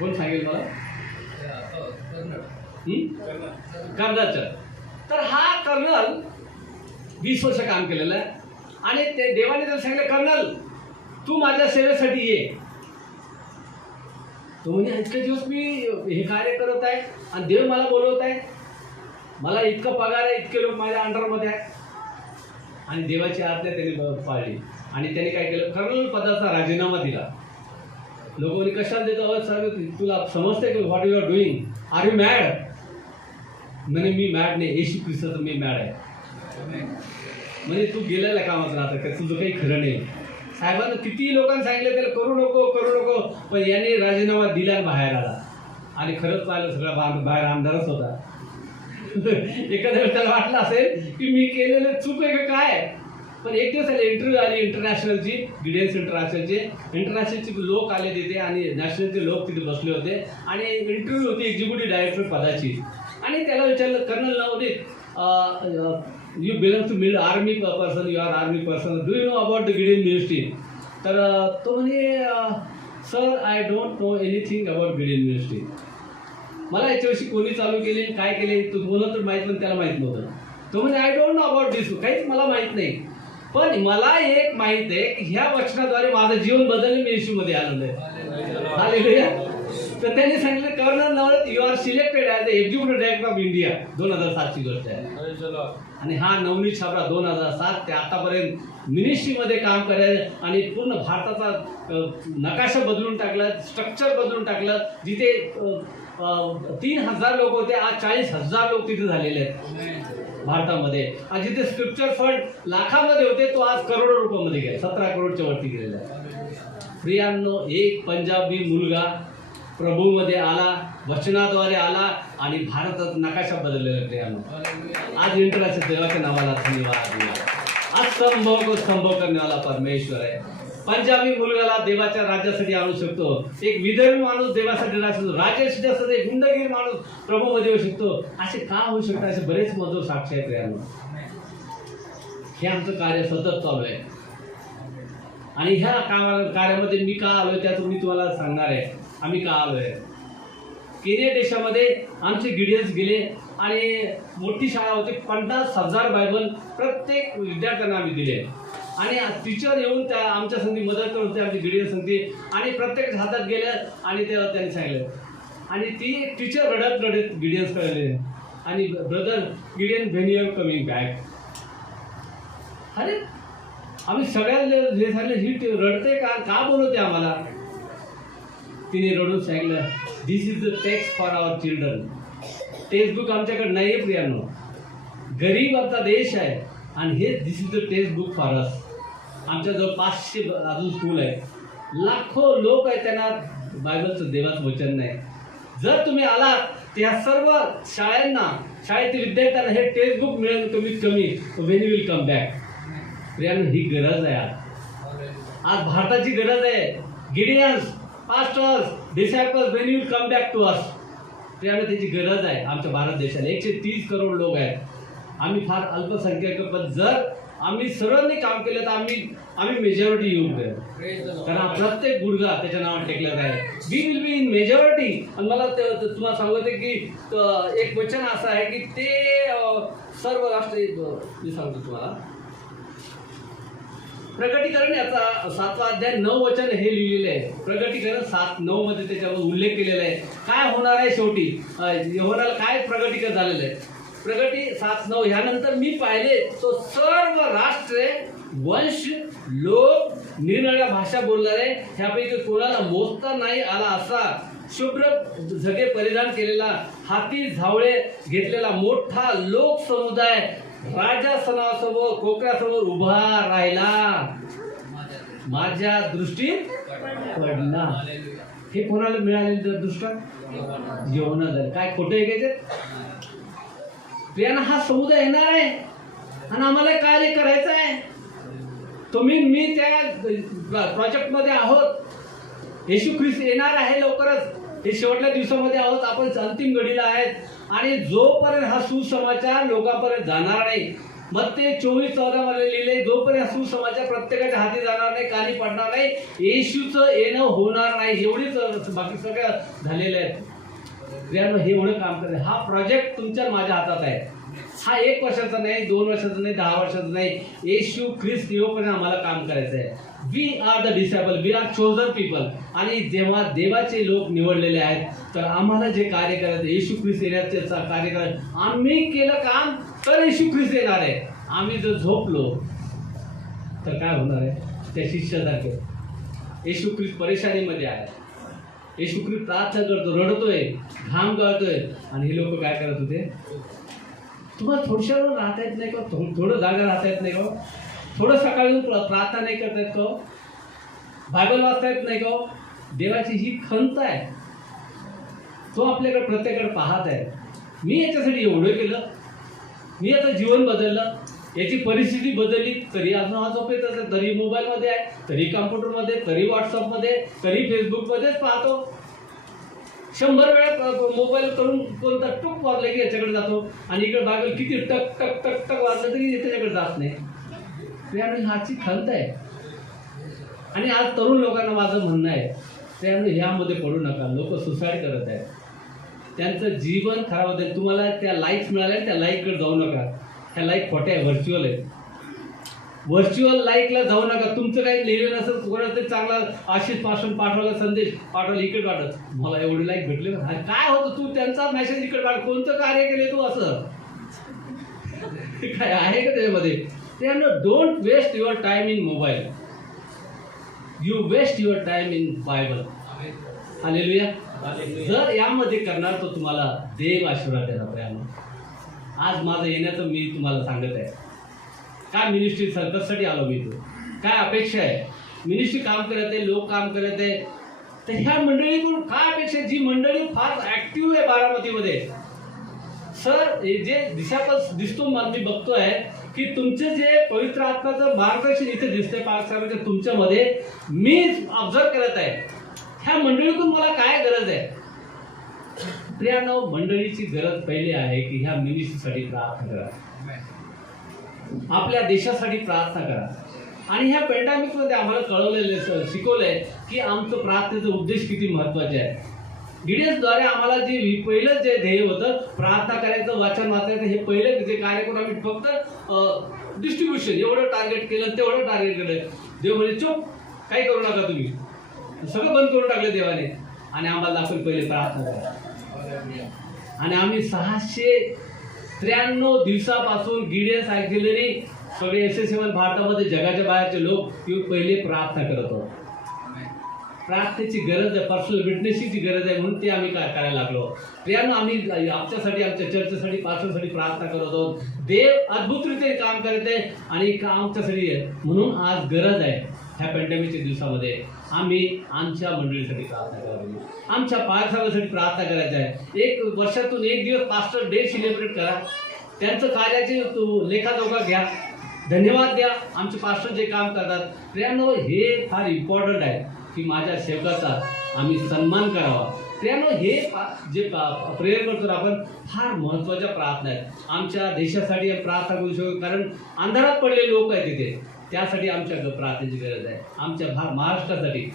कोण सांगेल मला? कर्नलचं. तर हा कर्नल 20 वर्ष काम केलेलं आहे आणि ते देवाने त्याला सांगितलं, कर्नल तू माझ्या सेवेसाठी ये. तो म्हणजे इतके दिवस मी हे कार्य करत आहे आणि देव मला बोलवत आहे, मला इतका पगार आहे, इतके लोक माझ्या अंडरमध्ये आहेत. आणि देवाची आज्ञा त्यांनी पाळली आणि त्यांनी काय केलं, कर्नल पदाचा राजीनामा दिला. लोकांनी कशाला देतो? सर तुला समजते की what you are doing? Are you mad? म्हणे मी मॅड नाही, येशू ख्रिस्ताचं मी मॅड आहे. म्हणजे तू गेलेला कामात राहतं का? तुझं काही खरं नाही. साहेबांना किती लोकांनी सांगितलं त्याला करू नको, पण याने राजीनामा दिला आणि बाहेर आला. आणि खरंच पाहिलं सगळा बाहेर अंधारच होता. एखाद्या वेळेस त्याला वाटलं असेल की मी केलेलं चूक आहे का काय. पण एक दिवस त्याला इंटरव्ह्यू आली इंटरनॅशनलची, गिडियन्स इंटरनॅशनलचे लोक आले तिथे आणि नॅशनलचे लोक तिथे बसले होते आणि इंटरव्ह्यू होती एक्झिक्युटिव्ह डायरेक्टर पदाची. आणि त्याला विचारलं, colonel Navodit you belong to army person, you are army person, do you know about the Gideon ministry? तर तो म्हणे, sir I don't know anything about Gideon ministry. मला याच्याविषयी कोणी चालू केली काय केले तुम्हाला तर माहीत, पण त्याला माहीत नव्हतं. तो म्हणजे आय डोंट नो अबाउट दिस, काहीच मला माहीत नाही. पण मला एक माहीत आहे की ह्या वचनाद्वारे माझं जीवन बदललं, मी येशूमध्ये आलेलं आहे. हालेलुया. तर त्यांनी सांगितलं, colonel Navodit you are selected as a executive director of India. 2007ची गोष्ट आहे. आणि हा नवनीत छाबरा 2007 ते आतापर्यंत मिनिस्ट्रीमध्ये काम करायचं आणि पूर्ण भारताचा नकाशा बदलून टाकला, स्ट्रक्चर बदलून टाकलं. जिथे 3,000 लोक होते, आज 40,000 लोक तिथे झालेले आहेत भारतामध्ये. आणि जिथे स्क्रिप्चर फंड लाखामध्ये होते, तो आज करोडो रुपयामध्ये गेला, 17 करोडच्या वरती गेलेला आहे. प्रियांनो, एक पंजाबी मुलगा प्रभूमध्ये आला, वचनाद्वारे आला आणि भारतात नकाशा बदललेला. प्रियांनो, आज इंटरनॅशनल देवाच्या नावाला धन्यवाद. आज संभव करण्यावाला परमेश्वर आहे. पंजाबी मुलगाला देवाच्या राज्यासाठी आणू शकतो. एक विदर्भी माणूस देवासाठी राज्यासाठी एक गुंडगिरी माणूस प्रभूमध्ये येऊ शकतो. असे का होऊ शकतात? असे बरेच मजूर साक्षी आहेत प्रियांनो. हे आमचं कार्य सतत चालू आहे आणि ह्या कार्यामध्ये मी का आलोय त्यात मी तुम्हाला सांगणार आहे. आम्ही का आलोय? केनिया देशामध्ये आमचे गिडियन्स गेले आणि मोठी शाळा होती, 50,000 बायबल प्रत्येक विद्यार्थ्यांना आम्ही दिले आणि टीचर येऊन त्या आमच्या संधी मदत करत होते, आमची गिडियन्स संधी. आणि प्रत्येक हातात गेल्या आणि त्यांनी सांगितलं आणि ती टीचर रडत गिडियन्स कळले आणि brother Gideon when you are coming back. अरे आम्ही सगळ्यांना हे सांगितलं, ही रडते का बोलवते आम्हाला? तिने रडून सांगितलं, this is the text for our children. Textbook आमच्याकडे नाही आहे प्रियांनो, गरीब आमचा देश आहे आणि हे this is the textbook for us. आमच्याजवळ 500 अजून स्कूल आहे, लाखो लोक आहेत, त्यांना बायबलचं देवाचं वचन नाही. जर तुम्ही आलात त्या सर्व शाळेतील विद्यार्थ्यांना हे टेक्स्टबुक मिळेल कमीत कमी, when you will come back. प्रियांनो, ही गरज आहे आज भारताची गरज आहे. Gideons, pastors, disciples, when you come back to us. प्रियांनो, त्याची गरज आहे आमच्या भारत देशाला. 130 करोड लोक आहेत, आम्ही फार अल्पसंख्याक. पण जर आम्ही सर्वांनी काम केलं तर आम्ही मेजॉरिटी येऊन करू. कारण प्रत्येक गुडघा त्याच्या नावात टेकला आहे. We will be in majority. आणि मला तुम्हाला सांगते की एक वचन असं आहे की ते सर्व राष्ट्र, मी सांगतो तुम्हाला, प्रगटीकरण याचा 7वा अध्याय 9 वचन हे लिहिलेलं आहे. प्रगटीकरण 7:9 मध्ये त्याच्यावर उल्लेख केलेला आहे. काय होणार आहे शेवटी, यहोवाला काय प्रगटीकरण झालेलं आहे. प्रगटी 7:9, ह्यानंतर मी पाहिले तो सर्व राष्ट्रे, वंश, लोक, निरनिराळ्या भाषा बोलणारे, ह्यापैकी कोणाला मोजता नाही आला असा शुभ्र झगे परिधान केलेला, हाती झावळे घेतलेला मोठा लोक समुदाय राजासनासमोर कोकरासमोर उभा राहिला, माझ्या दृष्टीत पडला. हे कोणाला मिळालेले दृष्टांत? यहोवाला झाले. काय खोटे आहे त्याच्यात? प्रियांनो, हा समुदाय येणार आहे आणि आम्हाला कार्य करायचं आहे. मी त्या प्रोजेक्टमध्ये आहोत. येशू ख्रिस्त येणार आहे लवकरच. हे शेवटल्या दिवसामध्ये आहोत. आपण अंतिम घडीला आहेत आणि जोपर्यंत हा सुसमाचार लोकांपर्यंत जाणार नाही, मग ते 24:14 मध्ये लिहिले, जोपर्यंत हा सुसमाचार प्रत्येकाच्या हाती जाणार नाही, कानी पडणार नाही, येशूचं येणं होणार नाही. एवढीच बाकी सगळं झालेलं आहे. हे एवढं काम करत. हा प्रोजेक्ट तुमच्या माझ्या हातात आहे. हा 1 वर्षाचा नाही, 2 वर्षाचा नाही, 10 वर्षाचा नाही. येशू ख्रिस्त येऊपर्यंत आम्हाला काम करायचं आहे. We are the disciple, we are chosen people. आणि जेव्हा देवाचे लोक निवडलेले आहेत, तर आम्हाला जे कार्य करायचं, येशू ख्रिस्त येण्याचे कार्य करायचं. आम्ही केलं काम तर येशू ख्रिस्त येणार आहे. आम्ही जर झोपलो तर काय होणार आहे? त्या शिष्यासारखे. येशू ख्रिस्त परेशानीमध्ये आहे. येशू ख्रिस्त प्रार्थना करतो, रडतोय, घाम गळतोय, आणि हे लोक काय करत होते? तुम्हाला थोडशा वेळ राहता येत नाही का? थोडं जागा राहता येत नाही का? थोडं सकाळी प्रार्थना नाही करता येत का? बायबल वाचता येत नाही का? देवाची ही खंत आहे. तो आपल्याकडे प्रत्येकाकडे पाहत आहे. मी याच्यासाठी एवढं केलं, मी आता जीवन बदललं, याची परिस्थिती बदलली, तरी अजून हा झोपेत असेल, तरी मोबाईलमध्ये आहे, तरी कॉम्प्युटरमध्ये, तरी व्हॉट्सअपमध्ये, तरी फेसबुकमध्येच पाहतो. 100 वेळा मोबाईल करून कोणता टूक वाजला की याच्याकडे जातो, आणि इकडे बायबल किती टक टक टक टक वाजलं तरी त्याच्याकडे जात नाही. त्यामुळे ह्याची खंत आहे. आणि आज तरुण लोकांना माझं म्हणणं आहे, त्यामुळे ह्यामध्ये पडू नका. लोक सुसाईड करत आहेत, त्यांचं जीवन खराब होत आहे. तुम्हाला त्या लाईक्स मिळाल्या, त्या लाईककडे जाऊ नका. ह्या लाईक खोट्या आहे, व्हर्च्युअल आहे. व्हर्च्युअल लाईकला जाऊ नका. तुमचं काही लिहिलं नसेल, कोणाचं चांगला आशिष पासून पाठवला, संदेश पाठवला, इकडे पाठवत, मला एवढे लाईक भेटले. काय होतं? तू त्यांचा मेसेज इकडे पाठव. कोणतं कार्य केले तू? असं काय आहे का त्याच्यामध्ये? त्यामुळे don't waste your time in mobile, you waste your time in Bible. Hallelujah. जर यामध्ये करणार तर तुम्हाला देव आशीर्वाद देणार. आज माझं येण्याचं मी तुम्हाला सांगत आहे. काय मिनिस्ट्री सर्कससाठी आलो मी, तो काय अपेक्षा आहे? मिनिस्ट्री काम करत आहे, लोक काम करत आहे, तर ह्या मंडळीकडून काय अपेक्षा आहे? जी मंडळी फार ऍक्टिव्ह आहे बारामतीमध्ये. सर, जे डिसायपल्स दिसतो, मी बघतोय की तुमचे जे पवित्र आत्म्याचं मार्गदर्शन इथे दिसतंय पालसाहेबांच्या तुमच्यामध्ये, मी ऑब्झर्व करत आहे. ह्या मंडळीकडून मला काय गरज आहे? प्रियानो, मंडळीची गरज पहिली आहे की ह्या मिनिस्ट्रीसाठी प्रार्थना करा, आपल्या देशासाठी प्रार्थना करा. आणि ह्या पॅन्डेमिकमध्ये आम्हाला कळवलेलं, शिकवलंय की आमचं प्रार्थनेचा उद्देश किती महत्त्वाचे आहे. गिडियन्सद्वारे आम्हाला जे पहिलं जे ध्येय होतं, प्रार्थना करायचं, वाचन वाचायचं, हे पहिलं जे कार्य करून आम्ही फक्त डिस्ट्रीब्युशन एवढं टार्गेट केलं, तेवढं टार्गेट केलं. देव म्हणजे चुप, काही करू नका तुम्ही, सगळं बंद करून टाकलं देवाने. आणि आम्हाला दाखवलं पहिले प्रार्थना करा. आणि आम्ही 693 दिवसापासून गिडियन्स ऑक्झिलरी सगळे SS7 भारतामध्ये जगाच्या बाहेरचे लोक पहिले प्रार्थना करत होतो. प्रार्थनेची गरज आहे, पर्सनल विटनेसची गरज आहे, म्हणून ते आम्ही काय करायला लागलो. प्रियानो, आम्ही आमच्यासाठी, आमच्या चर्चेसाठी, पास्टरसाठी प्रार्थना करत आहोत. देव अद्भुतरीत्या काम करत आहे आणि आमच्यासाठी आहे. म्हणून आज गरज आहे ह्या पॅन्डेमिकच्या दिवसामध्ये आम्ही आमच्या मंडळीसाठी प्रार्थना करावी, आमच्या पालसाहेबांसाठी प्रार्थना करायचं आहे. 1 वर्षातून 1 दिवस पास्टर डे सेलिब्रेट करा, त्यांचं कार्याचे लेखाजोखा घ्या, धन्यवाद द्या. आमचे पास्टर जे काम करतात, प्रियानो, हे फार इम्पॉर्टंट आहे की माझ्या सेवकाचा आम्ही सन्मान करावा. प्रियानो, हे जे प्रेयर करतो आपण, फार महत्त्वाच्या प्रार्थना आहेत. आमच्या देशासाठी प्रार्थना करू शकतो, कारण अंधारात पडलेले लोक आहेत तिथे, त्यासाठी आमच्या प्रार्थनेची गरज आहे. आमच्या महाराष्ट्रासाठी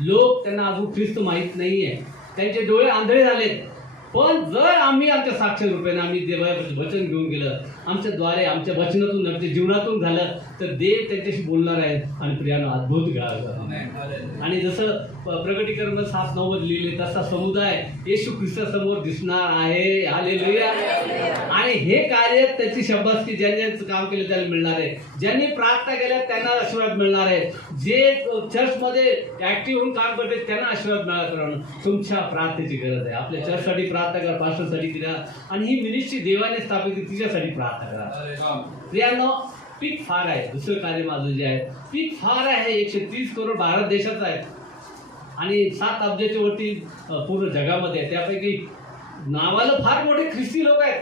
लोक, त्यांना अजून ख्रिस्त माहीत नाही आहे, त्यांचे डोळे आंधळे झालेत. पण जर आम्ही आमच्या साक्षर रूपेने आम्ही देवाचं वचन घेऊन गेलं, आमच्याद्वारे, आमच्या वचनातून, आमच्या जीवनातून झालं, तर देव त्यांच्याशी बोलणार आहे आणि प्रियानं अद्भुत घडावं. आणि जसं प्रकटीकरण 7:9 लिहिले, तसा समुदाय येशू ख्रिस्तासमोर दिसणार आहे. हालेलुया. आणि हे कार्य त्याची शाबासकी ज्यांनी काम केलं त्याला मिळणार आहे. ज्यांनी प्रार्थना केल्या त्यांना आशीर्वाद मिळणार आहे. जे चर्चमध्ये ऍक्टिव्ह होऊन काम करते त्यांना आशीर्वाद मिळणार. तुमच्या प्रार्थनेची गरज आहे. आपल्या चर्चसाठी प्रार्थना करा, पास्टरसाठी करा, आणि ही मिनिस्ट्री देवाने स्थापित केली, तिच्यासाठी प्रार्थना करा. प्रियानो, पीक फार आहे. दुसरं कार्य माझं जे आहे, पीक फार आहे. 130 करोड भारत देशाचा आहे आणि 7 अब्जाच्या वरती पूर्ण जगामध्ये आहे. त्यापैकी नावाला फार मोठे ख्रिस्ती लोक आहेत,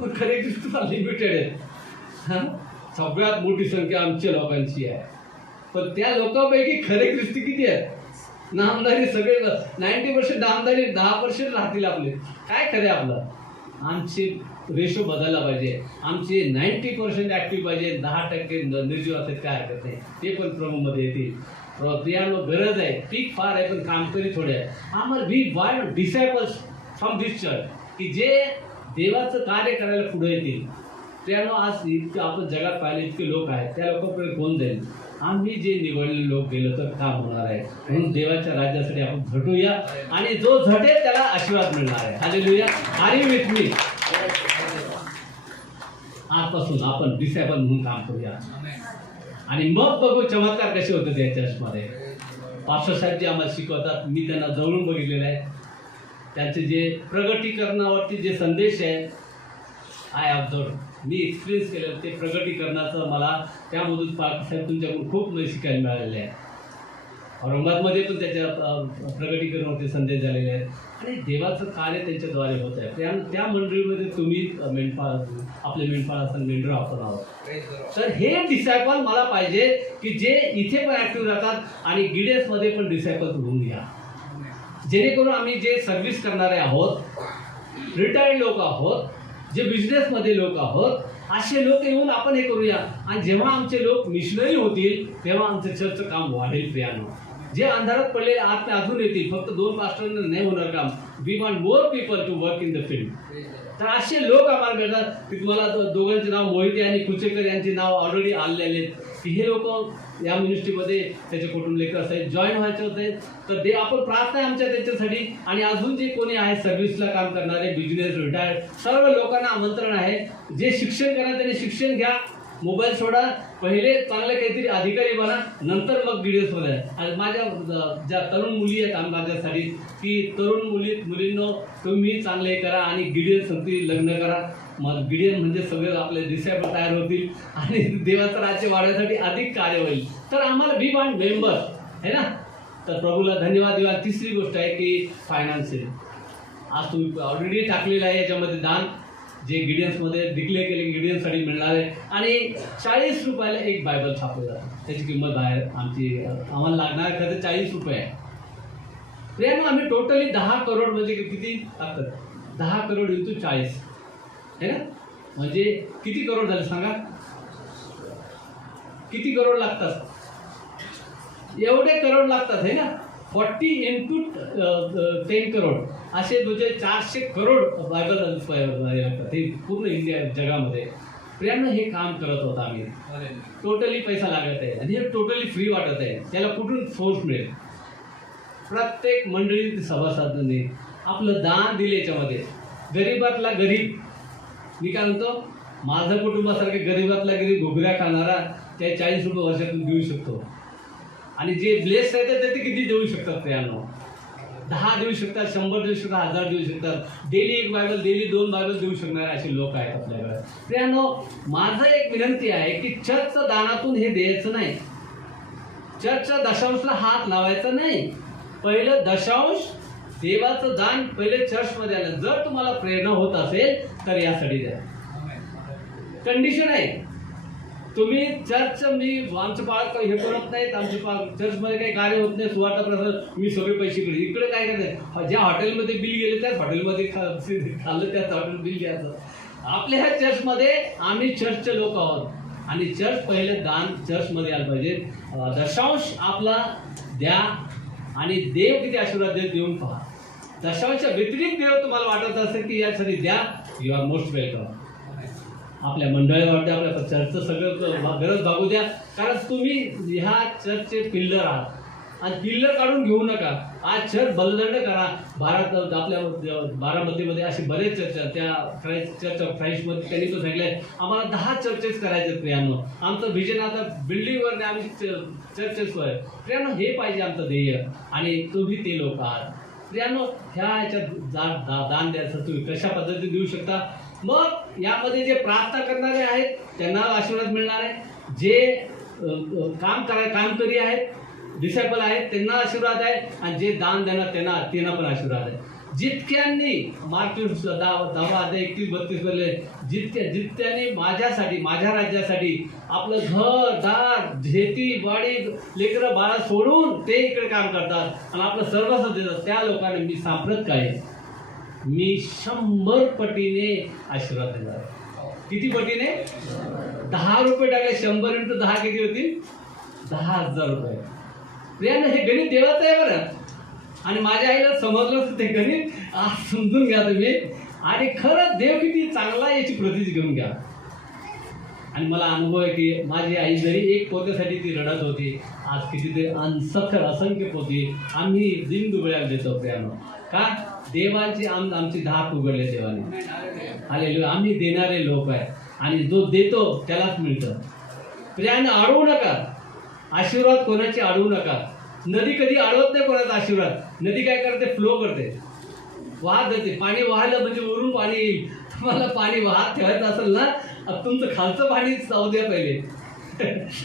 पण खरे ख्रिस्त लिमिटेड आहेत. सगळ्यात मोठी संख्या आमच्या लोकांची आहे. पण त्या लोकांपैकी खरे ख्रिस्ती किती आहेत? नामदारी सगळे 90% नामदारी, 10% राहतील आपले. काय खरे आपलं? आमचे रेशो बदलला पाहिजे. आमचे 90% ॲक्टिव्ह पाहिजे, 10% निर्जीव असतात, काय हरकत नाही, ते पण प्रभूमध्ये येतील. प्रियानो गरज आहे, पीक फार आहे पण कामकरी थोडे आहे. आम्हाला we want disciples from this church की जे देवाचं कार्य करायला पुढे येतील. प्रियानो आज इतकं आपण जगात पाहिले इतके लोक आहेत, त्या लोकांपर्यंत कोण जाईल? आम्ही जे निवडलेले लोक गेलो तर काम होणार आहे. म्हणून देवाच्या राज्यासाठी आपण झटूया आणि जो झटेल त्याला आशीर्वाद मिळणार आहे. Hallelujah. Are you with me? आजपासून आपण डिसायपल म्हणून काम करूया आणि मग बघू चमत्कार कसे होते त्या चर्चमध्ये. पास्टर साहेब जे आम्हाला शिकवतात, मी त्यांना जवळून बघितलेलं आहे. त्यांचे जे प्रगटीकरणावरती जे संदेश आहे, आय ऑब्झर्व, मी एक्सपिरियन्स केलं ते प्रगटीकरणाचं. मला त्यामधून पास्टर साहेब तुमच्याकडून खूप शिकायला मिळालेलं आहे. औरंगाबादमध्ये पण त्याच्या प्रगटीकरणावरती संदेश झालेले आहेत आणि देवाचं कार्य त्यांच्याद्वारे होत आहे. त्या मंडळीमध्ये तुम्ही आपले मेंढपाळ असं मेंढर आपण आहोत. तर हे डिसायपल मला पाहिजे की जे इथे पण ॲक्टिव्ह राहतात आणि गिडेसमध्ये पण डिसायपल होऊन घ्या, जेणेकरून आम्ही जे सर्व्हिस करणारे आहोत, रिटायर्ड लोक आहोत, जे बिझनेसमध्ये लोक आहोत, असे लोक येऊन आपण हे करूया. आणि जेव्हा आमचे लोक मिशनरी होतील तेव्हा आमचं चर्चचं काम वाढेल. प्रियानो, जे अंधारात पडले आत अजून येतील. फक्त 2 पास्टरांना नाही होणार काम. We want more people to work in the field. तर असे लोक आम्हाला मिळतात की तुम्हाला दोघांचे नाव मोहिते आणि कुचेकर यांचे नाव ऑलरेडी आलेले आहेत की हे लोक या मिनिस्ट्रीमध्ये त्याचे कुटुंब लेकर असायचे, जॉईन व्हायचे होते. तर ते आपण प्रार्थना आहे आमच्या त्यांच्यासाठी. आणि अजून जे कोणी आहे सर्व्हिसला काम करणारे, बिझनेस, रिटायर्ड, सर्व लोकांना आमंत्रण आहे. जे शिक्षण करणार त्यांनी शिक्षण घ्या, मोबाईल सोडा, पहिले चांगले काहीतरी अधिकारी बना, नंतर मग गिडियन्समध्ये. आणि माझ्या ज्या तरुण मुली आहेत माझ्यासाठी की तरुण मुलींनो तुम्ही चांगले करा आणि गिडियन्ससाठी लग्न करा. मग गिडियन म्हणजे सगळे आपले डिसायबल तयार होतील आणि देवाचं राज्य वाढवण्यासाठी अधिक कार्य होईल. तर आम्हाला वी वॉन्ट मेंबर है ना. तर प्रभूला धन्यवाद देवा. तिसरी गोष्ट आहे की फायनान्शियल. आज तुम्ही ऑलरेडी टाकलेलं आहे याच्यामध्ये दान, जे गिडियन्समध्ये डिक्लेअर केले गिडियन्ससाठी मिळणार आहे. आणि 40 रुपयाला एक बायबल छापलं जातं. त्याची किंमत बाहेर आम्हाला लागणार खरं 40 रुपये आहे. प्रियानो, आम्ही टोटली 10 करोड म्हणजे किती लागतात? 10 करोड इंटू 40 है ना, म्हणजे किती करोड झाले सांगा? किती करोड लागतात? एवढे करोड लागतात है ना. 40 इंटू 10 करोड असे 400 करोड बायबल लागतात. हे पूर्ण इंडिया जगामध्ये. प्रियानो, हे काम करत होतं आम्ही. टोटली पैसा लागत आहे आणि हे टोटली फ्री वाटत आहे. त्याला कुठून सोर्स मिळेल? प्रत्येक मंडळी सभासदांनी आपलं दान दिले. याच्यामध्ये गरीबातला गरीब, मी काय म्हणतो, माझं कुटुंबासारखे गरीबातला गरीब घुगऱ्या खाणारा त्या 40 रुपये वर्षातून देऊ शकतो. आणि जे ब्लेस्ड आहेत ते किती देऊ शकतात? प्रियानो, 10 देऊ शकतात, 100 देऊ शकतात, 1000 देऊ शकतात. डेली 1 बायबल, डेली 2 बायबल देऊ शकणारे असे लोक आहेत आपल्याकडे. प्रियानो, माझं एक विनंती आहे की चर्चचं दानातून हे द्यायचं नाही. चर्चच्या दशांशला हात लावायचा नाही. पहिलं दशांश देवाचं दान पहिले चर्चमध्ये आलं. जर तुम्हाला प्रेरणा होत असेल तर यासाठी द्या. कंडिशन आहे. तुम्ही चर्च, आमचं पाळत हे करत नाहीत, आमचे चर्चमध्ये काही कार्य होत नाही, सुवार्ता प्रसाद, मी सगळे पैसे इकडे काय करत? ज्या हॉटेलमध्ये बिल गेले त्याच हॉटेलमध्ये खाल्लं, त्याच हॉटेल बिल घ्यायचं. आपल्या ह्या चर्चमध्ये आम्ही चर्चचे लोक आहोत आणि चर्च पहिले दान चर्चमध्ये आलं पाहिजे. दशांश आपला द्या आणि देव किती आशीर्वाद देऊन पहा. दशांशच्या व्यतिरिक्त देव तुम्हाला वाटत असेल की यासाठी द्या, यू आर मोस्ट वेलकम. आपल्या मंडळावरती आपल्या चर्चचं सगळं गरज भागू द्या. कारण तुम्ही ह्या चर्चचे पिल्लर आहात आणि पिल्लर काढून घेऊ नका. आज चर्च बलदंड करा. आपल्या बारामतीमध्ये असे बरेच चर्च, त्या चर्च ऑफ क्राईस्टमध्ये त्यांनी तो सांगितलंय आम्हाला 10 चर्चेस करायचे. प्रियानो, आमचं विजन आता बिल्डिंगवर नाही, आमची चर्चेसवर. प्रियानो, हे पाहिजे आमचं ध्येय आणि तुम्ही ते लोक आहात. प्रियानो, ह्या याच्यात दान द्यायचं तुम्ही कशा पद्धतीने देऊ शकता. मग यामध्ये जे प्रार्थना करणारे आहेत त्यांना आशीर्वाद मिळणार आहे. जे कामकरी आहेत, डिसायपल आहेत त्यांना आशीर्वाद आहे आणि जे दान देणार त्यांना पण आशीर्वाद आहे. जितक्यांनी मार्क 10:31-32 बोलले, जितक्यांनी माझ्यासाठी, माझ्या राज्यासाठी आपलं घर दार शेती बाडी लेकरं बाळा सोडून ते इकडे काम करतात आणि आपलं सर्वस्व देतात, त्या लोकांना मी सांप्रत काय मी 100 पटीने आशीर्वाद देणार. किती पटीने? 10 रुपये टाकले, 100 × 10 किती होतील? 10,000 रुपये. प्रियानं हे गणित देवाचं आहे बरं. आणि माझ्या आईला समजलं ते गणित आज समजून घ्या तुम्ही. आणि खरंच देव किती चांगला आहे याची प्रतीची घेऊन घ्या. आणि मला अनुभव आहे की माझी आई जरी एक पोत्यासाठी ती रडत होती, आज किती ते असंख्य पोती आम्ही दिनदुबळ्याला देतो प्रियानो. का? देवाची आमची धाक उघडले देवाने. हालेलुया. आम्ही देणारे लोक आहे आणि जो देतो त्यालाच मिळतं. प्रियानं अडवू नका, आशीर्वाद कोणाची अडवू नका. नदी कधी अडवत नाही कोणाचा आशीर्वाद. नदी काय करते? फ्लो करते, वाहत जाते. पाणी वाहलं म्हणजे वरून पाणी येईल. तुम्हाला पाणी वाहत ठेवायचं असेल ना, तुमचं खालचं पाणी जाऊ द्या पहिले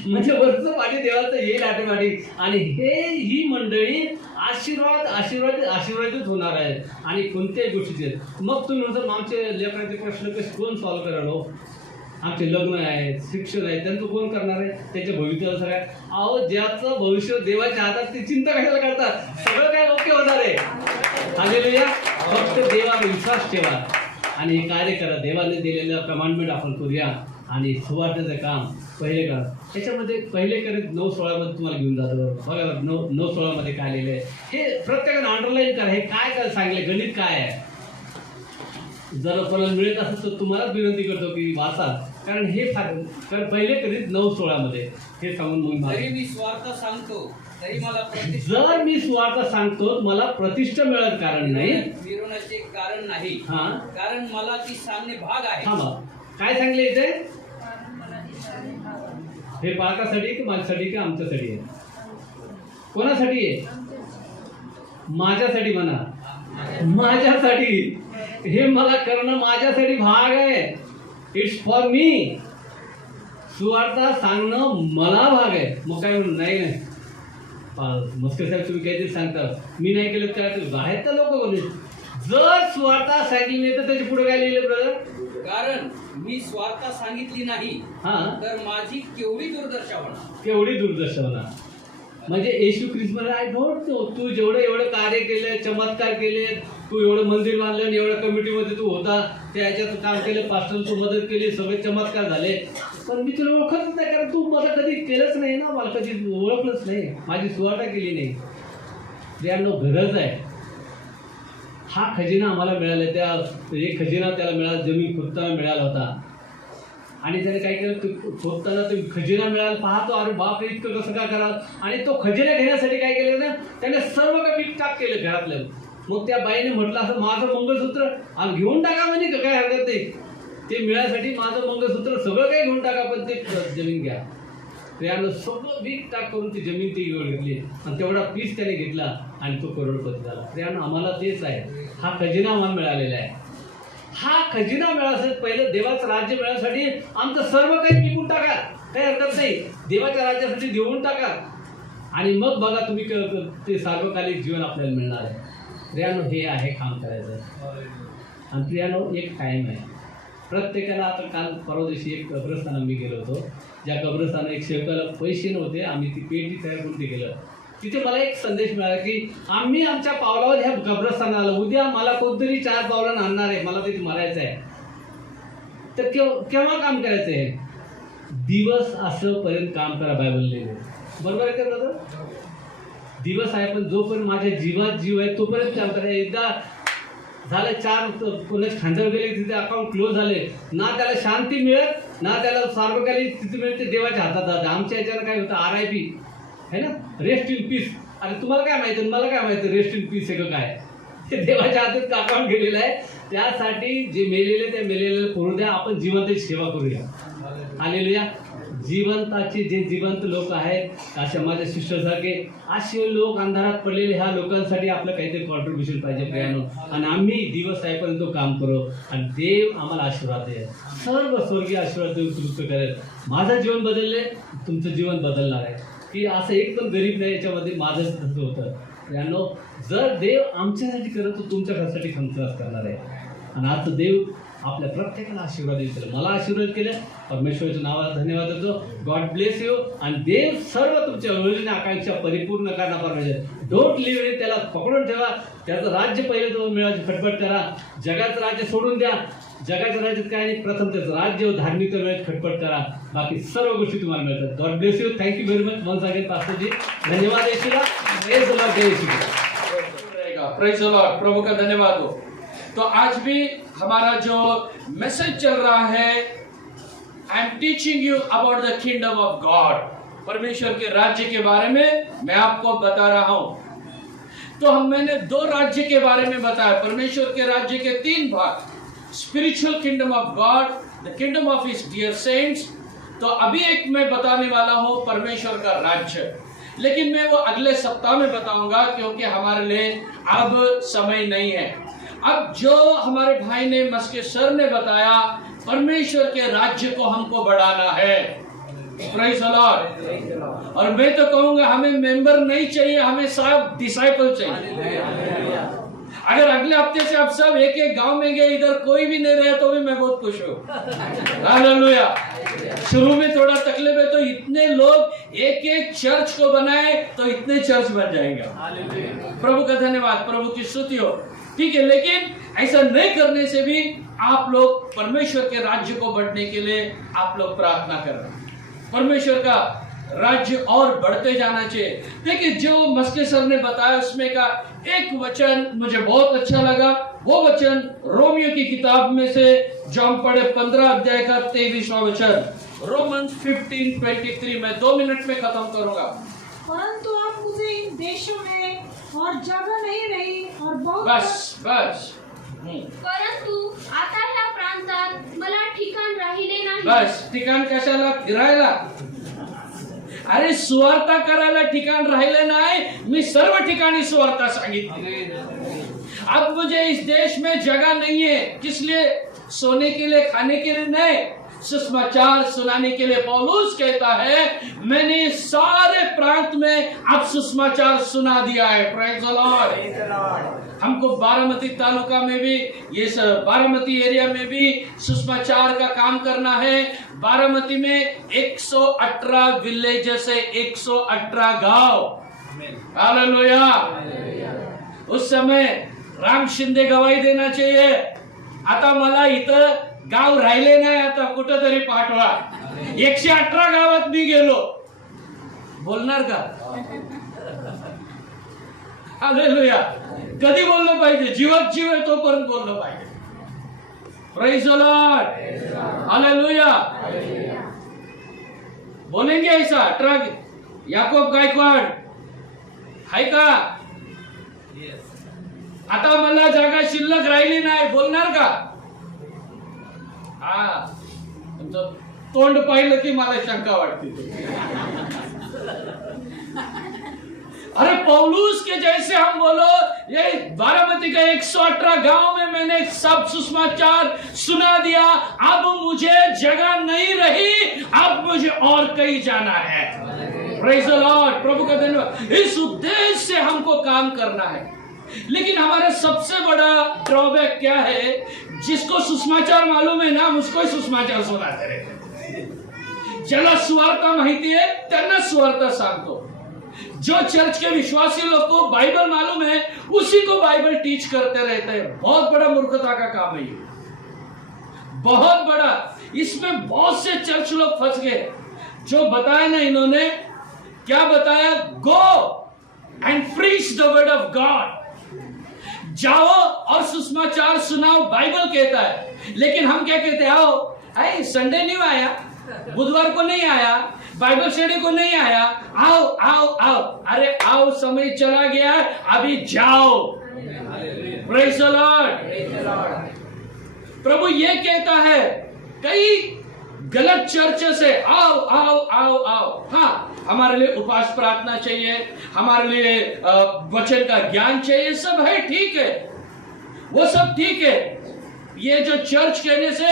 म्हणजे वरचं पाणी देवाचं येईल ऑटोमॅटिक. आणि ही मंडळी आशीर्वादित होणार आहे आणि कोणत्याही गोष्टीचे. मग तुम्ही म्हणता आमचे लेकरांचे प्रश्न कसे कोण सॉल्व्ह करायला हो? आमचे लग्न आहे, शिक्षण आहे, त्यांचं कोण करणार आहे? त्याच्या भविष्याचं सगळं आहे. अहो, ज्याचं भविष्य देवाच्या हातात ते चिंता कशाला करतात? सगळं काय ओके होणार आहे. हालेलुया. फक्त देवावर विश्वास ठेवा आणि हे कार्य करा. देवाने दिलेलं कमांडमेंट आपण करूया आणि सुवार्तेचं काम पहिले करा. त्याच्यामध्ये पहिले करीत 9:16 मध्ये तुम्हाला घेऊन जातो. बघा 9:16 मध्ये काय लिहिलंय हे प्रत्येकाने अंडरलाईन करा. हे काय सांगले गणित काय आहे. जर कोणाला मिळत असेल तर तुम्हालाच विनंती करतो की वाचा, कारण हे कारण पहिले करीत 9:16 मध्ये हे सांगून मग जरी मी स्वार्थ सांगतो तरी मला जर मी स्वार्थ सांगतो मला प्रतिष्ठा मिळत कारण नाही, मिरवण्याचे कारण नाही. हा, कारण मला ती सांगणे भाग आहे. हा बा काय सांगले इथे? हे पालकासाठी की माझ्यासाठी की आमच्यासाठी आहे? कोणासाठी आहे? माझ्यासाठी म्हणा. माझ्यासाठी. हे मला करणं माझ्यासाठी भाग आहे. It's for me. सुवार्ता सांगणं मला भाग आहे. मग काय म्हणून नाही नाही मस्कर साहेब तुम्ही काहीतरी सांगता, मी नाही केलं काय? आहेत तर लोक बोलले. जर सुवार्ता सांगितली नाही तर त्याच्या पुढे काय लिहिलं ब्रदर? कारण मी स्वार्थ सांगितली नाही हा तर माझी केवढी दुर्दशा होणार. केवढी दुर्दशा होणार. म्हणजे येशू ख्रिस्त मध्ये आय डोंट नो तू जेवढं एवढं कार्य केलं, चमत्कार केले, तू एवढं मंदिर बांधलं आणि एवढ्या कमिटीमध्ये तू होता, त्या ह्याच्यात काम केलं, पास्टरची मदत केली, सगळे चमत्कार झाले, पण मी तुला ओळखतच नाही. कारण तू मला कधी केलंच नाही ना, मला कधी ओळखलंच नाही, माझी सुवार्ता केली नाही. ज्यांना गरज आहे हा खजिना आम्हाला मिळाला. त्या एक खजिना त्याला मिळाला, जमीन खोदताना मिळाला होता. आणि त्याने काय केलं, खोदताना तो खजिना मिळाला, पाहतो अरे बाप इतकं कसं काय करा. आणि तो खजिना घेण्यासाठी काय केलं ना, त्याने सर्व काही विकटाक केलं घरातलं. मग त्या बाईने म्हटलं असं माझं मंगळसूत्र घेऊन टाका म्हणजे काय हरकत नाही, ते मिळायसाठी माझं मंगळसूत्र सगळं काही घेऊन टाका, पण ते जमीन घ्या. त्यानं सगळं विकटाक करून ती जमीन ती घेतली आणि तेवढा पीस त्याने घेतला आणि तो करोडपती झाला. त्यानं आम्हाला तेच आहे, हा खजिना आम्हाला मिळालेला आहे. हा खजिना मिळासाठी पहिलं देवाचं राज्य मिळण्यासाठी आमचं सर्व काही विकून टाका, काही हरकत नाही, देवाच्या राज्यासाठी देऊन टाका आणि मग बघा तुम्ही ते सार्वकालिक जीवन आपल्याला मिळणार आहे. प्रियानो हे आहे काम करायचं. आणि प्रियानो एक टाईम आहे प्रत्येकाला. आता काल परवा दिवशी एक कब्रस्थानात मी गेलो होतो, ज्या कब्रस्थानात एक सेवकाला पैसे नव्हते, आम्ही ती पेटी तयार करून ते गेलं. तिथे मला एक संदेश मिळाला की आम्ही आमच्या पावलावर ह्या कब्रस्थानाला, उद्या मला कोणतरी 4 पावलांना आणणार आहे, मला तिथे मरायचं आहे, तर केव्हा काम करायचं आहे? दिवस असं पर्यंत काम करा, बायबल लिहिलं. बरोबर आहे का दादा? दिवस आहे, पण जोपर्यंत माझ्या जीवात जीव आहे तोपर्यंत काम करा. एकदा झालं 4 कोणाचे खांद्यावर गेले, तिथे अकाउंट क्लोज झाले, ना त्याला शांती मिळत ना त्याला सार्वकालिक स्थिती मिळते, देवाच्या हातात जाते. आमच्या याच्यानं काय होतं, RIP है ना, रेस्ट इन पीस. अरे तुम्हाला काय माहिती, मला काय माहिती रेस्ट इन पीस आहे का काय? ते देवाच्या हातात अकाउंट गेलेलं आहे. त्यासाठी जे मेलेले त्या मेलेले करू द्या, आपण जिवंताची सेवा करूया. हालेलुया. जिवंताचे जे जिवंत लोक आहेत अशा माझ्या सिस्टरसारखे असे लोक अंधारात पडलेले, ह्या लोकांसाठी आपलं काहीतरी कॉन्ट्रीब्युशन पाहिजे प्रियानो. आणि आम्ही दिवस आहेपर्यंत काम करू आणि देव आम्हाला आशीर्वाद देईल, सर्व स्वर्गीय आशीर्वाद देऊन तृप्त करेल. माझं जीवन बदलले, तुमचं जीवन बदलणार आहे. की असं एकदम गरीब नाही, याच्यामध्ये माझं तसं होतं. यानो जर देव आमच्यासाठी करत तर तुमच्यासाठी खंत करणार आहे. आणि आता देव आपल्या प्रत्येकाला आशीर्वाद देईल. मला आशीर्वाद केले, परमेश्वराच्या नावाला धन्यवाद देतो. God bless you. आणि देव सर्व तुमच्या योजना आकांक्षा परिपूर्ण करणार पाहिजे. Don't leave it. त्याला पकडून ठेवा. त्याचं राज्य पहिले तो मिळवायची खटपट करा. जगाचं राज्य सोडून द्या. जगाच्या राज्यात काय नाही, प्रथम त्याचं राज्य व धार्मिक वेळेत खटपट करा. बाकी सर्व गोष्टी तुम्हाला मिळतात. God bless you. Thank you very much. Once again पास्टरजी, धन्यवाद. येशूला प्रेज द लॉर्ड. जय येशू. Praise the Lord. प्रभु का धन्यवाद हो. तो आज भी हमारा जो मैसेज चल रहा है, I am teaching you about the kingdom of God. परमेश्वर के राज्य के बारे में मैं आपको बता रहा हूं. तो मैंने 2 राज्य के बारे में बताया. परमेश्वर के राज्य के 3 भाग. Spiritual kingdom of God, the kingdom of his dear saints. तो अभी एक मैं बताने वाला हूं परमेश्वर का राज्य, लेकिन मैं वो अगले सप्ताह में बताऊंगा क्योंकि हमारे लिए अब समय नहीं है. अब जो हमारे भाई ने मस्के सर ने बताया, परमेश्वर के राज्य को हमको बढ़ाना है. Praise the Lord. और मैं तो कहूंगा हमें मेंबर नहीं चाहिए, हमें सब डिसाइपल चाहिए. अगर अगले हफ्ते से आप सब एक एक गांव में गए, इधर कोई भी नहीं रहे तो भी मैं बहुत खुश हूँ. हालेलुया. शुरू में थोड़ा तकलीफ है, तो इतने लोग एक एक चर्च को बनाए तो इतने चर्च बन जाएगा. प्रभु का धन्यवाद, प्रभु की स्तुति हो. ठीक है, लेकिन ऐसा नहीं करने से भी आप लोग परमेश्वर के राज्य को बढ़ने के लिए आप लोग प्रार्थना करें. परमेश्वर का राज्य और बढ़ते जाना चाहिए. देखिए, जो मस्के सर ने बताया उसमें का एक वचन मुझे बहुत अच्छा लगा. वो वचन रोमियो की किताब में से जो हम पढ़े 15 अध्याय का 23वां वचन, रोमन्स 15:23. मैं 2 मिनट में खत्म करूंगा. परंतु अब मुझे इन देशों में और जगह नहीं रही और बहुत बस. परंतु आता ह्या प्रांतात मला ठिकाण राहिले नाही. बस. ठिकाण कशाला? फिरायला. अरे सुवार्ता करायला ठिकाण राहिले नाही. मी सर्व ठिकाणी सुवार्ता सांगितली. अब मुझे इस देश में जगह नहीं है. किस लिए? सोने के लिए, खाने के लिए नहीं, सुसमाचार सुनाने के लिए. पौलुस कहता है मैंने सारे प्रांत में अब सुसमाचार सुना दिया है. Praise the Lord. हमको बारामती तालुका में भी, ये बारामती एरिया में भी सुसमाचार का काम करना है. बारामती में 118 विलेजेस है, 118 गांव. हालेलुया. उस समय राम शिंदे गवाही देना चाहिए. आता मला इथं गाव राहिले नाही, आता कुठंतरी पाठवा. 118 गावात मी गेलो. बोलणार का? हालेलुया. कधी बोललं पाहिजे? जीवात जीव आहे तोपर्यंत बोललं पाहिजे. Praise the Lord. हालेलुया. बोलेंगे ऐसा 18. याकोब गायकवाड आहे का? आता मला जागा शिल्लक राहिली नाही, बोलणार का? हा, तुमचं तोंड पाहिलं की मला शंका वाटते. अरे पौलुस के जैसे हम बोलो, ये बारामती का 118 गांव में मैंने सब सुसमाचार सुना दिया. अब मुझे जगह नहीं रही, अब मुझे और कहीं जाना है. Praise the Lord. प्रभु का धन्यवाद. इस उद्देश्य से हमको काम करना है. लेकिन हमारा सबसे बड़ा ड्रॉबैक क्या है? जिसको सुसमाचार मालूम है ना, उसको ही सुसमाचार सुनाते रहते. ज्याला सुवार्ता माहिती आहे त्यांना सुवार्ता सांगतो. जो चर्च के विश्वासी लोग को बाइबल मालूम है उसी को बाइबल टीच करते रहते हैं. बहुत बड़ा मूर्खता का काम है ये, बहुत बड़ा. इसमें बहुत से चर्च लोग फंस गए. जो बताया ना इन्होंने, क्या बताया? Go and preach the word of God. जाओ और सुसमाचार सुनाओ, बाइबल कहता है. लेकिन हम क्या कहते हैं? आओ, संडे नहीं आया, बुधवार को नहीं आया, बाइबल स्टडी को नहीं आया, आओ आओ आओ. अरे आओ, समय चला गया, अभी जाओ. Praise the Lord. प्रभु ये कहता है कई गलत चर्च से, आओ आओ आओ आओ. हाँ, हमारे लिए उपवास प्रार्थना चाहिए, हमारे लिए वचन का ज्ञान चाहिए, सब है, ठीक है, वो सब ठीक है. ये जो चर्च कहने से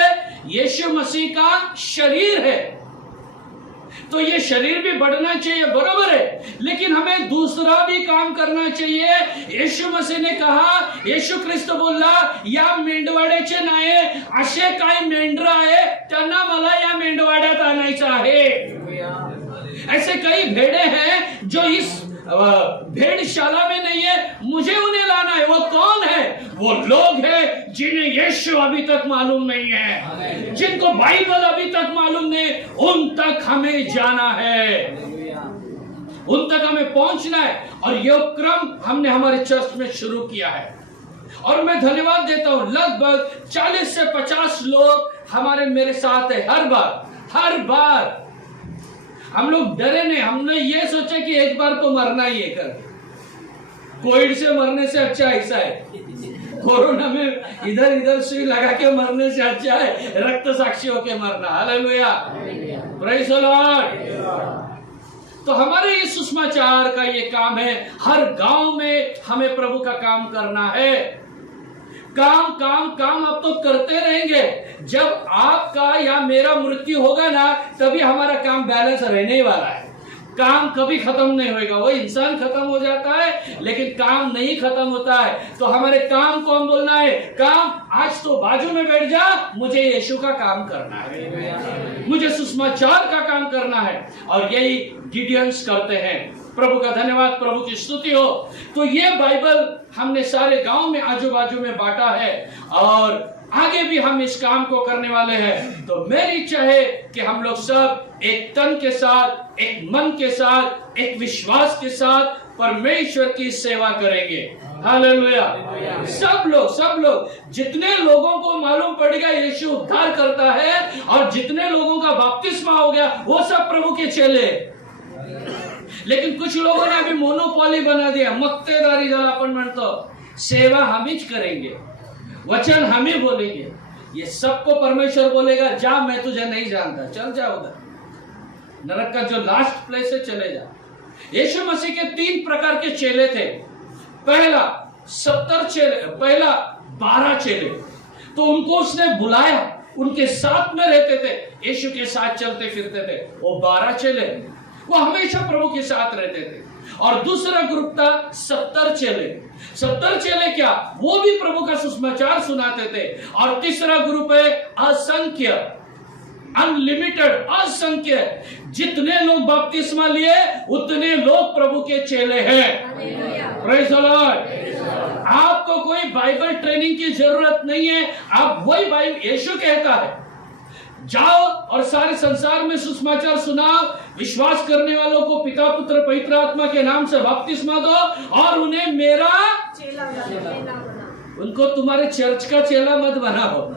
यीशु मसीह का शरीर है. तो ये शरीर भी बढ़ना चाहिए, बरोबर है, लेकिन हमें दूसरा भी काम करना चाहिए. येशू मसीह ने कहा, येशू ख्रिस्त बोलला, या मेंढवाड्याचे नाही, असे काही मेंढर आहे त्यांना मला या मेंढवाड्यात आणायचं आहे. ऐसे कई भेड़े हैं जो इस भेड़शाला में नहीं है, मुझे उन्हें लाना है. वो कौन है? वो लोग हैं जिन्हें यीशु अभी तक मालूम नहीं है, जिनको बाइबल अभी तक मालूम नहीं, उन तक हमें जाना है, उन तक हमें पहुंचना है. और यह क्रम हमने हमारे चर्च में शुरू किया है और मैं धन्यवाद देता हूं. लगभग 40 से 50 लोग हमारे मेरे साथ है. हर बार हम लोग डरे नहीं. हमने ये सोचा कि एक बार तो मरना ही है. कर कोविड से मरने से अच्छा ऐसा है, कोरोना में इधर इधर सुई लगा के मरने से अच्छा है रक्त साक्षी होके मरना. Hallelujah, praise the Lord. तो हमारे ये सुसमाचार का ये काम है. हर गांव में हमें प्रभु का काम करना है. काम काम काम आप तो करते रहेंगे. जब आपका या मेरा मृत्यु होगा ना, तभी हमारा काम बैलेंस रहने ही वाला है. काम कभी खत्म नहीं होगा. वो इंसान खत्म हो जाता है लेकिन काम नहीं खत्म होता है. तो हमारे काम को हम बोलना है, काम आज तो बाजू में बैठ जा, मुझे यीशु का काम करना है, मुझे सुसमाचार का काम करना है. और यही गिडियंस करते हैं. प्रभु का धन्यवाद, प्रभु की स्तुति हो. तो ये बाइबल हमने सारे गांव में आजू बाजू में बांटा है और आगे भी हम इस काम को करने वाले हैं. तो मेरी इच्छा है कि हम लोग सब एक तन के साथ, एक मन के साथ, एक विश्वास के साथ परमेश्वर की सेवा करेंगे. हालेलुया. सब लोग जितने लोगों को मालूम पड़ गया यीशु उद्धार करता है और जितने लोगों का बपतिस्मा हो गया, वो सब प्रभु के चेले. लेकिन कुछ लोगों ने अभी मोनोपॉली बना दिया. मक्तेदारी झाला आपण म्हणतो. सेवा हम ही करेंगे, वचन हम ही बोलेंगे. ये सबको परमेश्वर बोलेगा, जा मैं तुझे नहीं जानता, चल जा उधर, नरक का जो लास्ट प्लेस है चले जा. यीशु मसीह के 3 प्रकार के चेले थे. पहला 70 चेले, पहला 12 चेले. तो उनको उसने बुलाया, उनके साथ में रहते थे, यीशु के साथ चलते फिरते थे. वो 12 चेले, वो हमेशा प्रभु के साथ रहते थे. और दूसरा ग्रुप था 70 चेले. 70 चेले क्या, वो भी प्रभु का सुसमाचार सुनाते थे. और तीसरा ग्रुप है असंख्य, अनलिमिटेड, असंख्य. जितने लोग बपतिस्मा लिए उतने लोग प्रभु के चेले हैं. Praise the Lord. आपको कोई बाइबल ट्रेनिंग की जरूरत नहीं है. आप वही बाइबल, यीशु कहता है, जाओ और सारे संसार में सुसमाचार सुनाओ, विश्वास करने वालों को पिता पुत्र पवित्र आत्मा के नाम से बपतिस्मा दो और उन्हें मेरा चेला बनाओ. उनको तुम्हारे चर्च का चेला मत बनाओ,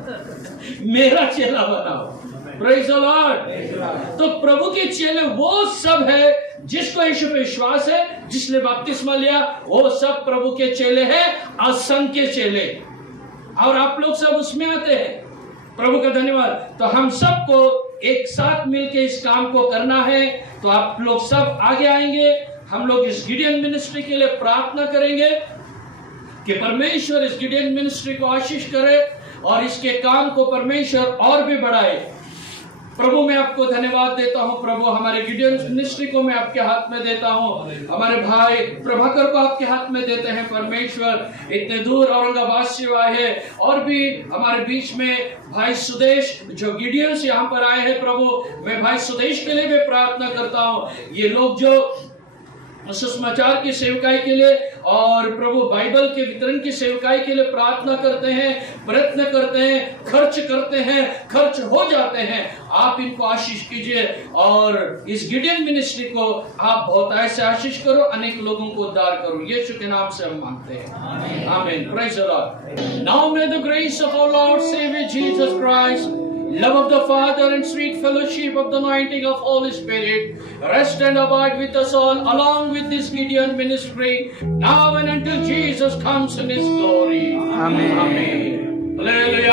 मेरा चेला बनाओ. Praise the Lord. तो प्रभु के चेले वो सब है जिसको यीशु पे विश्वास है, जिसने बपतिस्मा लिया, वो सब प्रभु के चेले हैं. असंख्य चेले. और आप लोग सब उसमें आते हैं. प्रभु का धन्यवाद. तो हम सबको एक साथ मिलकर इस काम को करना है. तो आप लोग सब आगे आएंगे. हम लोग इस गिडियन मिनिस्ट्री के लिए प्रार्थना करेंगे कि परमेश्वर इस गिडियन मिनिस्ट्री को आशीष करे और इसके काम को परमेश्वर और भी बढ़ाए. प्रभु मैं आपको धन्यवाद देता हूं. प्रभु हमारे गिडियन मिनिस्ट्री को मैं आपके हाथ में देता हूं. हमारे भाई प्रभाकर को आपके हाथ में देते हैं. परमेश्वर इतने दूर औरंगाबाद से आए हैं और भी हमारे बीच में भाई सुदेश जो गिडियन से यहाँ पर आए हैं. प्रभु मैं भाई सुदेश के लिए भी प्रार्थना करता हूँ. ये लोग जो सुसमाचार की सेवकाई के लिए और प्रभु बाइबल के वितरण की सेवकाई के लिए प्रार्थना करते हैं, प्रयत्न करते हैं, खर्च करते हैं, खर्च हो जाते हैं. आप इनको आशीष कीजिए और इस गिडियन मिनिस्ट्री को आप बहुत ऐसे आशीष करो, अनेक लोगों को उद्धार करो. यीशु के नाम से हम मांगते हैं. Amen. Praise the Lord. Now may the grace of our Lord saviour Jesus Christ, love of the Father and sweet fellowship of the anointing of Holy Spirit rest and abide with us all along with this Gideon ministry now and until Jesus comes in His glory. Amen. Amen. Hallelujah.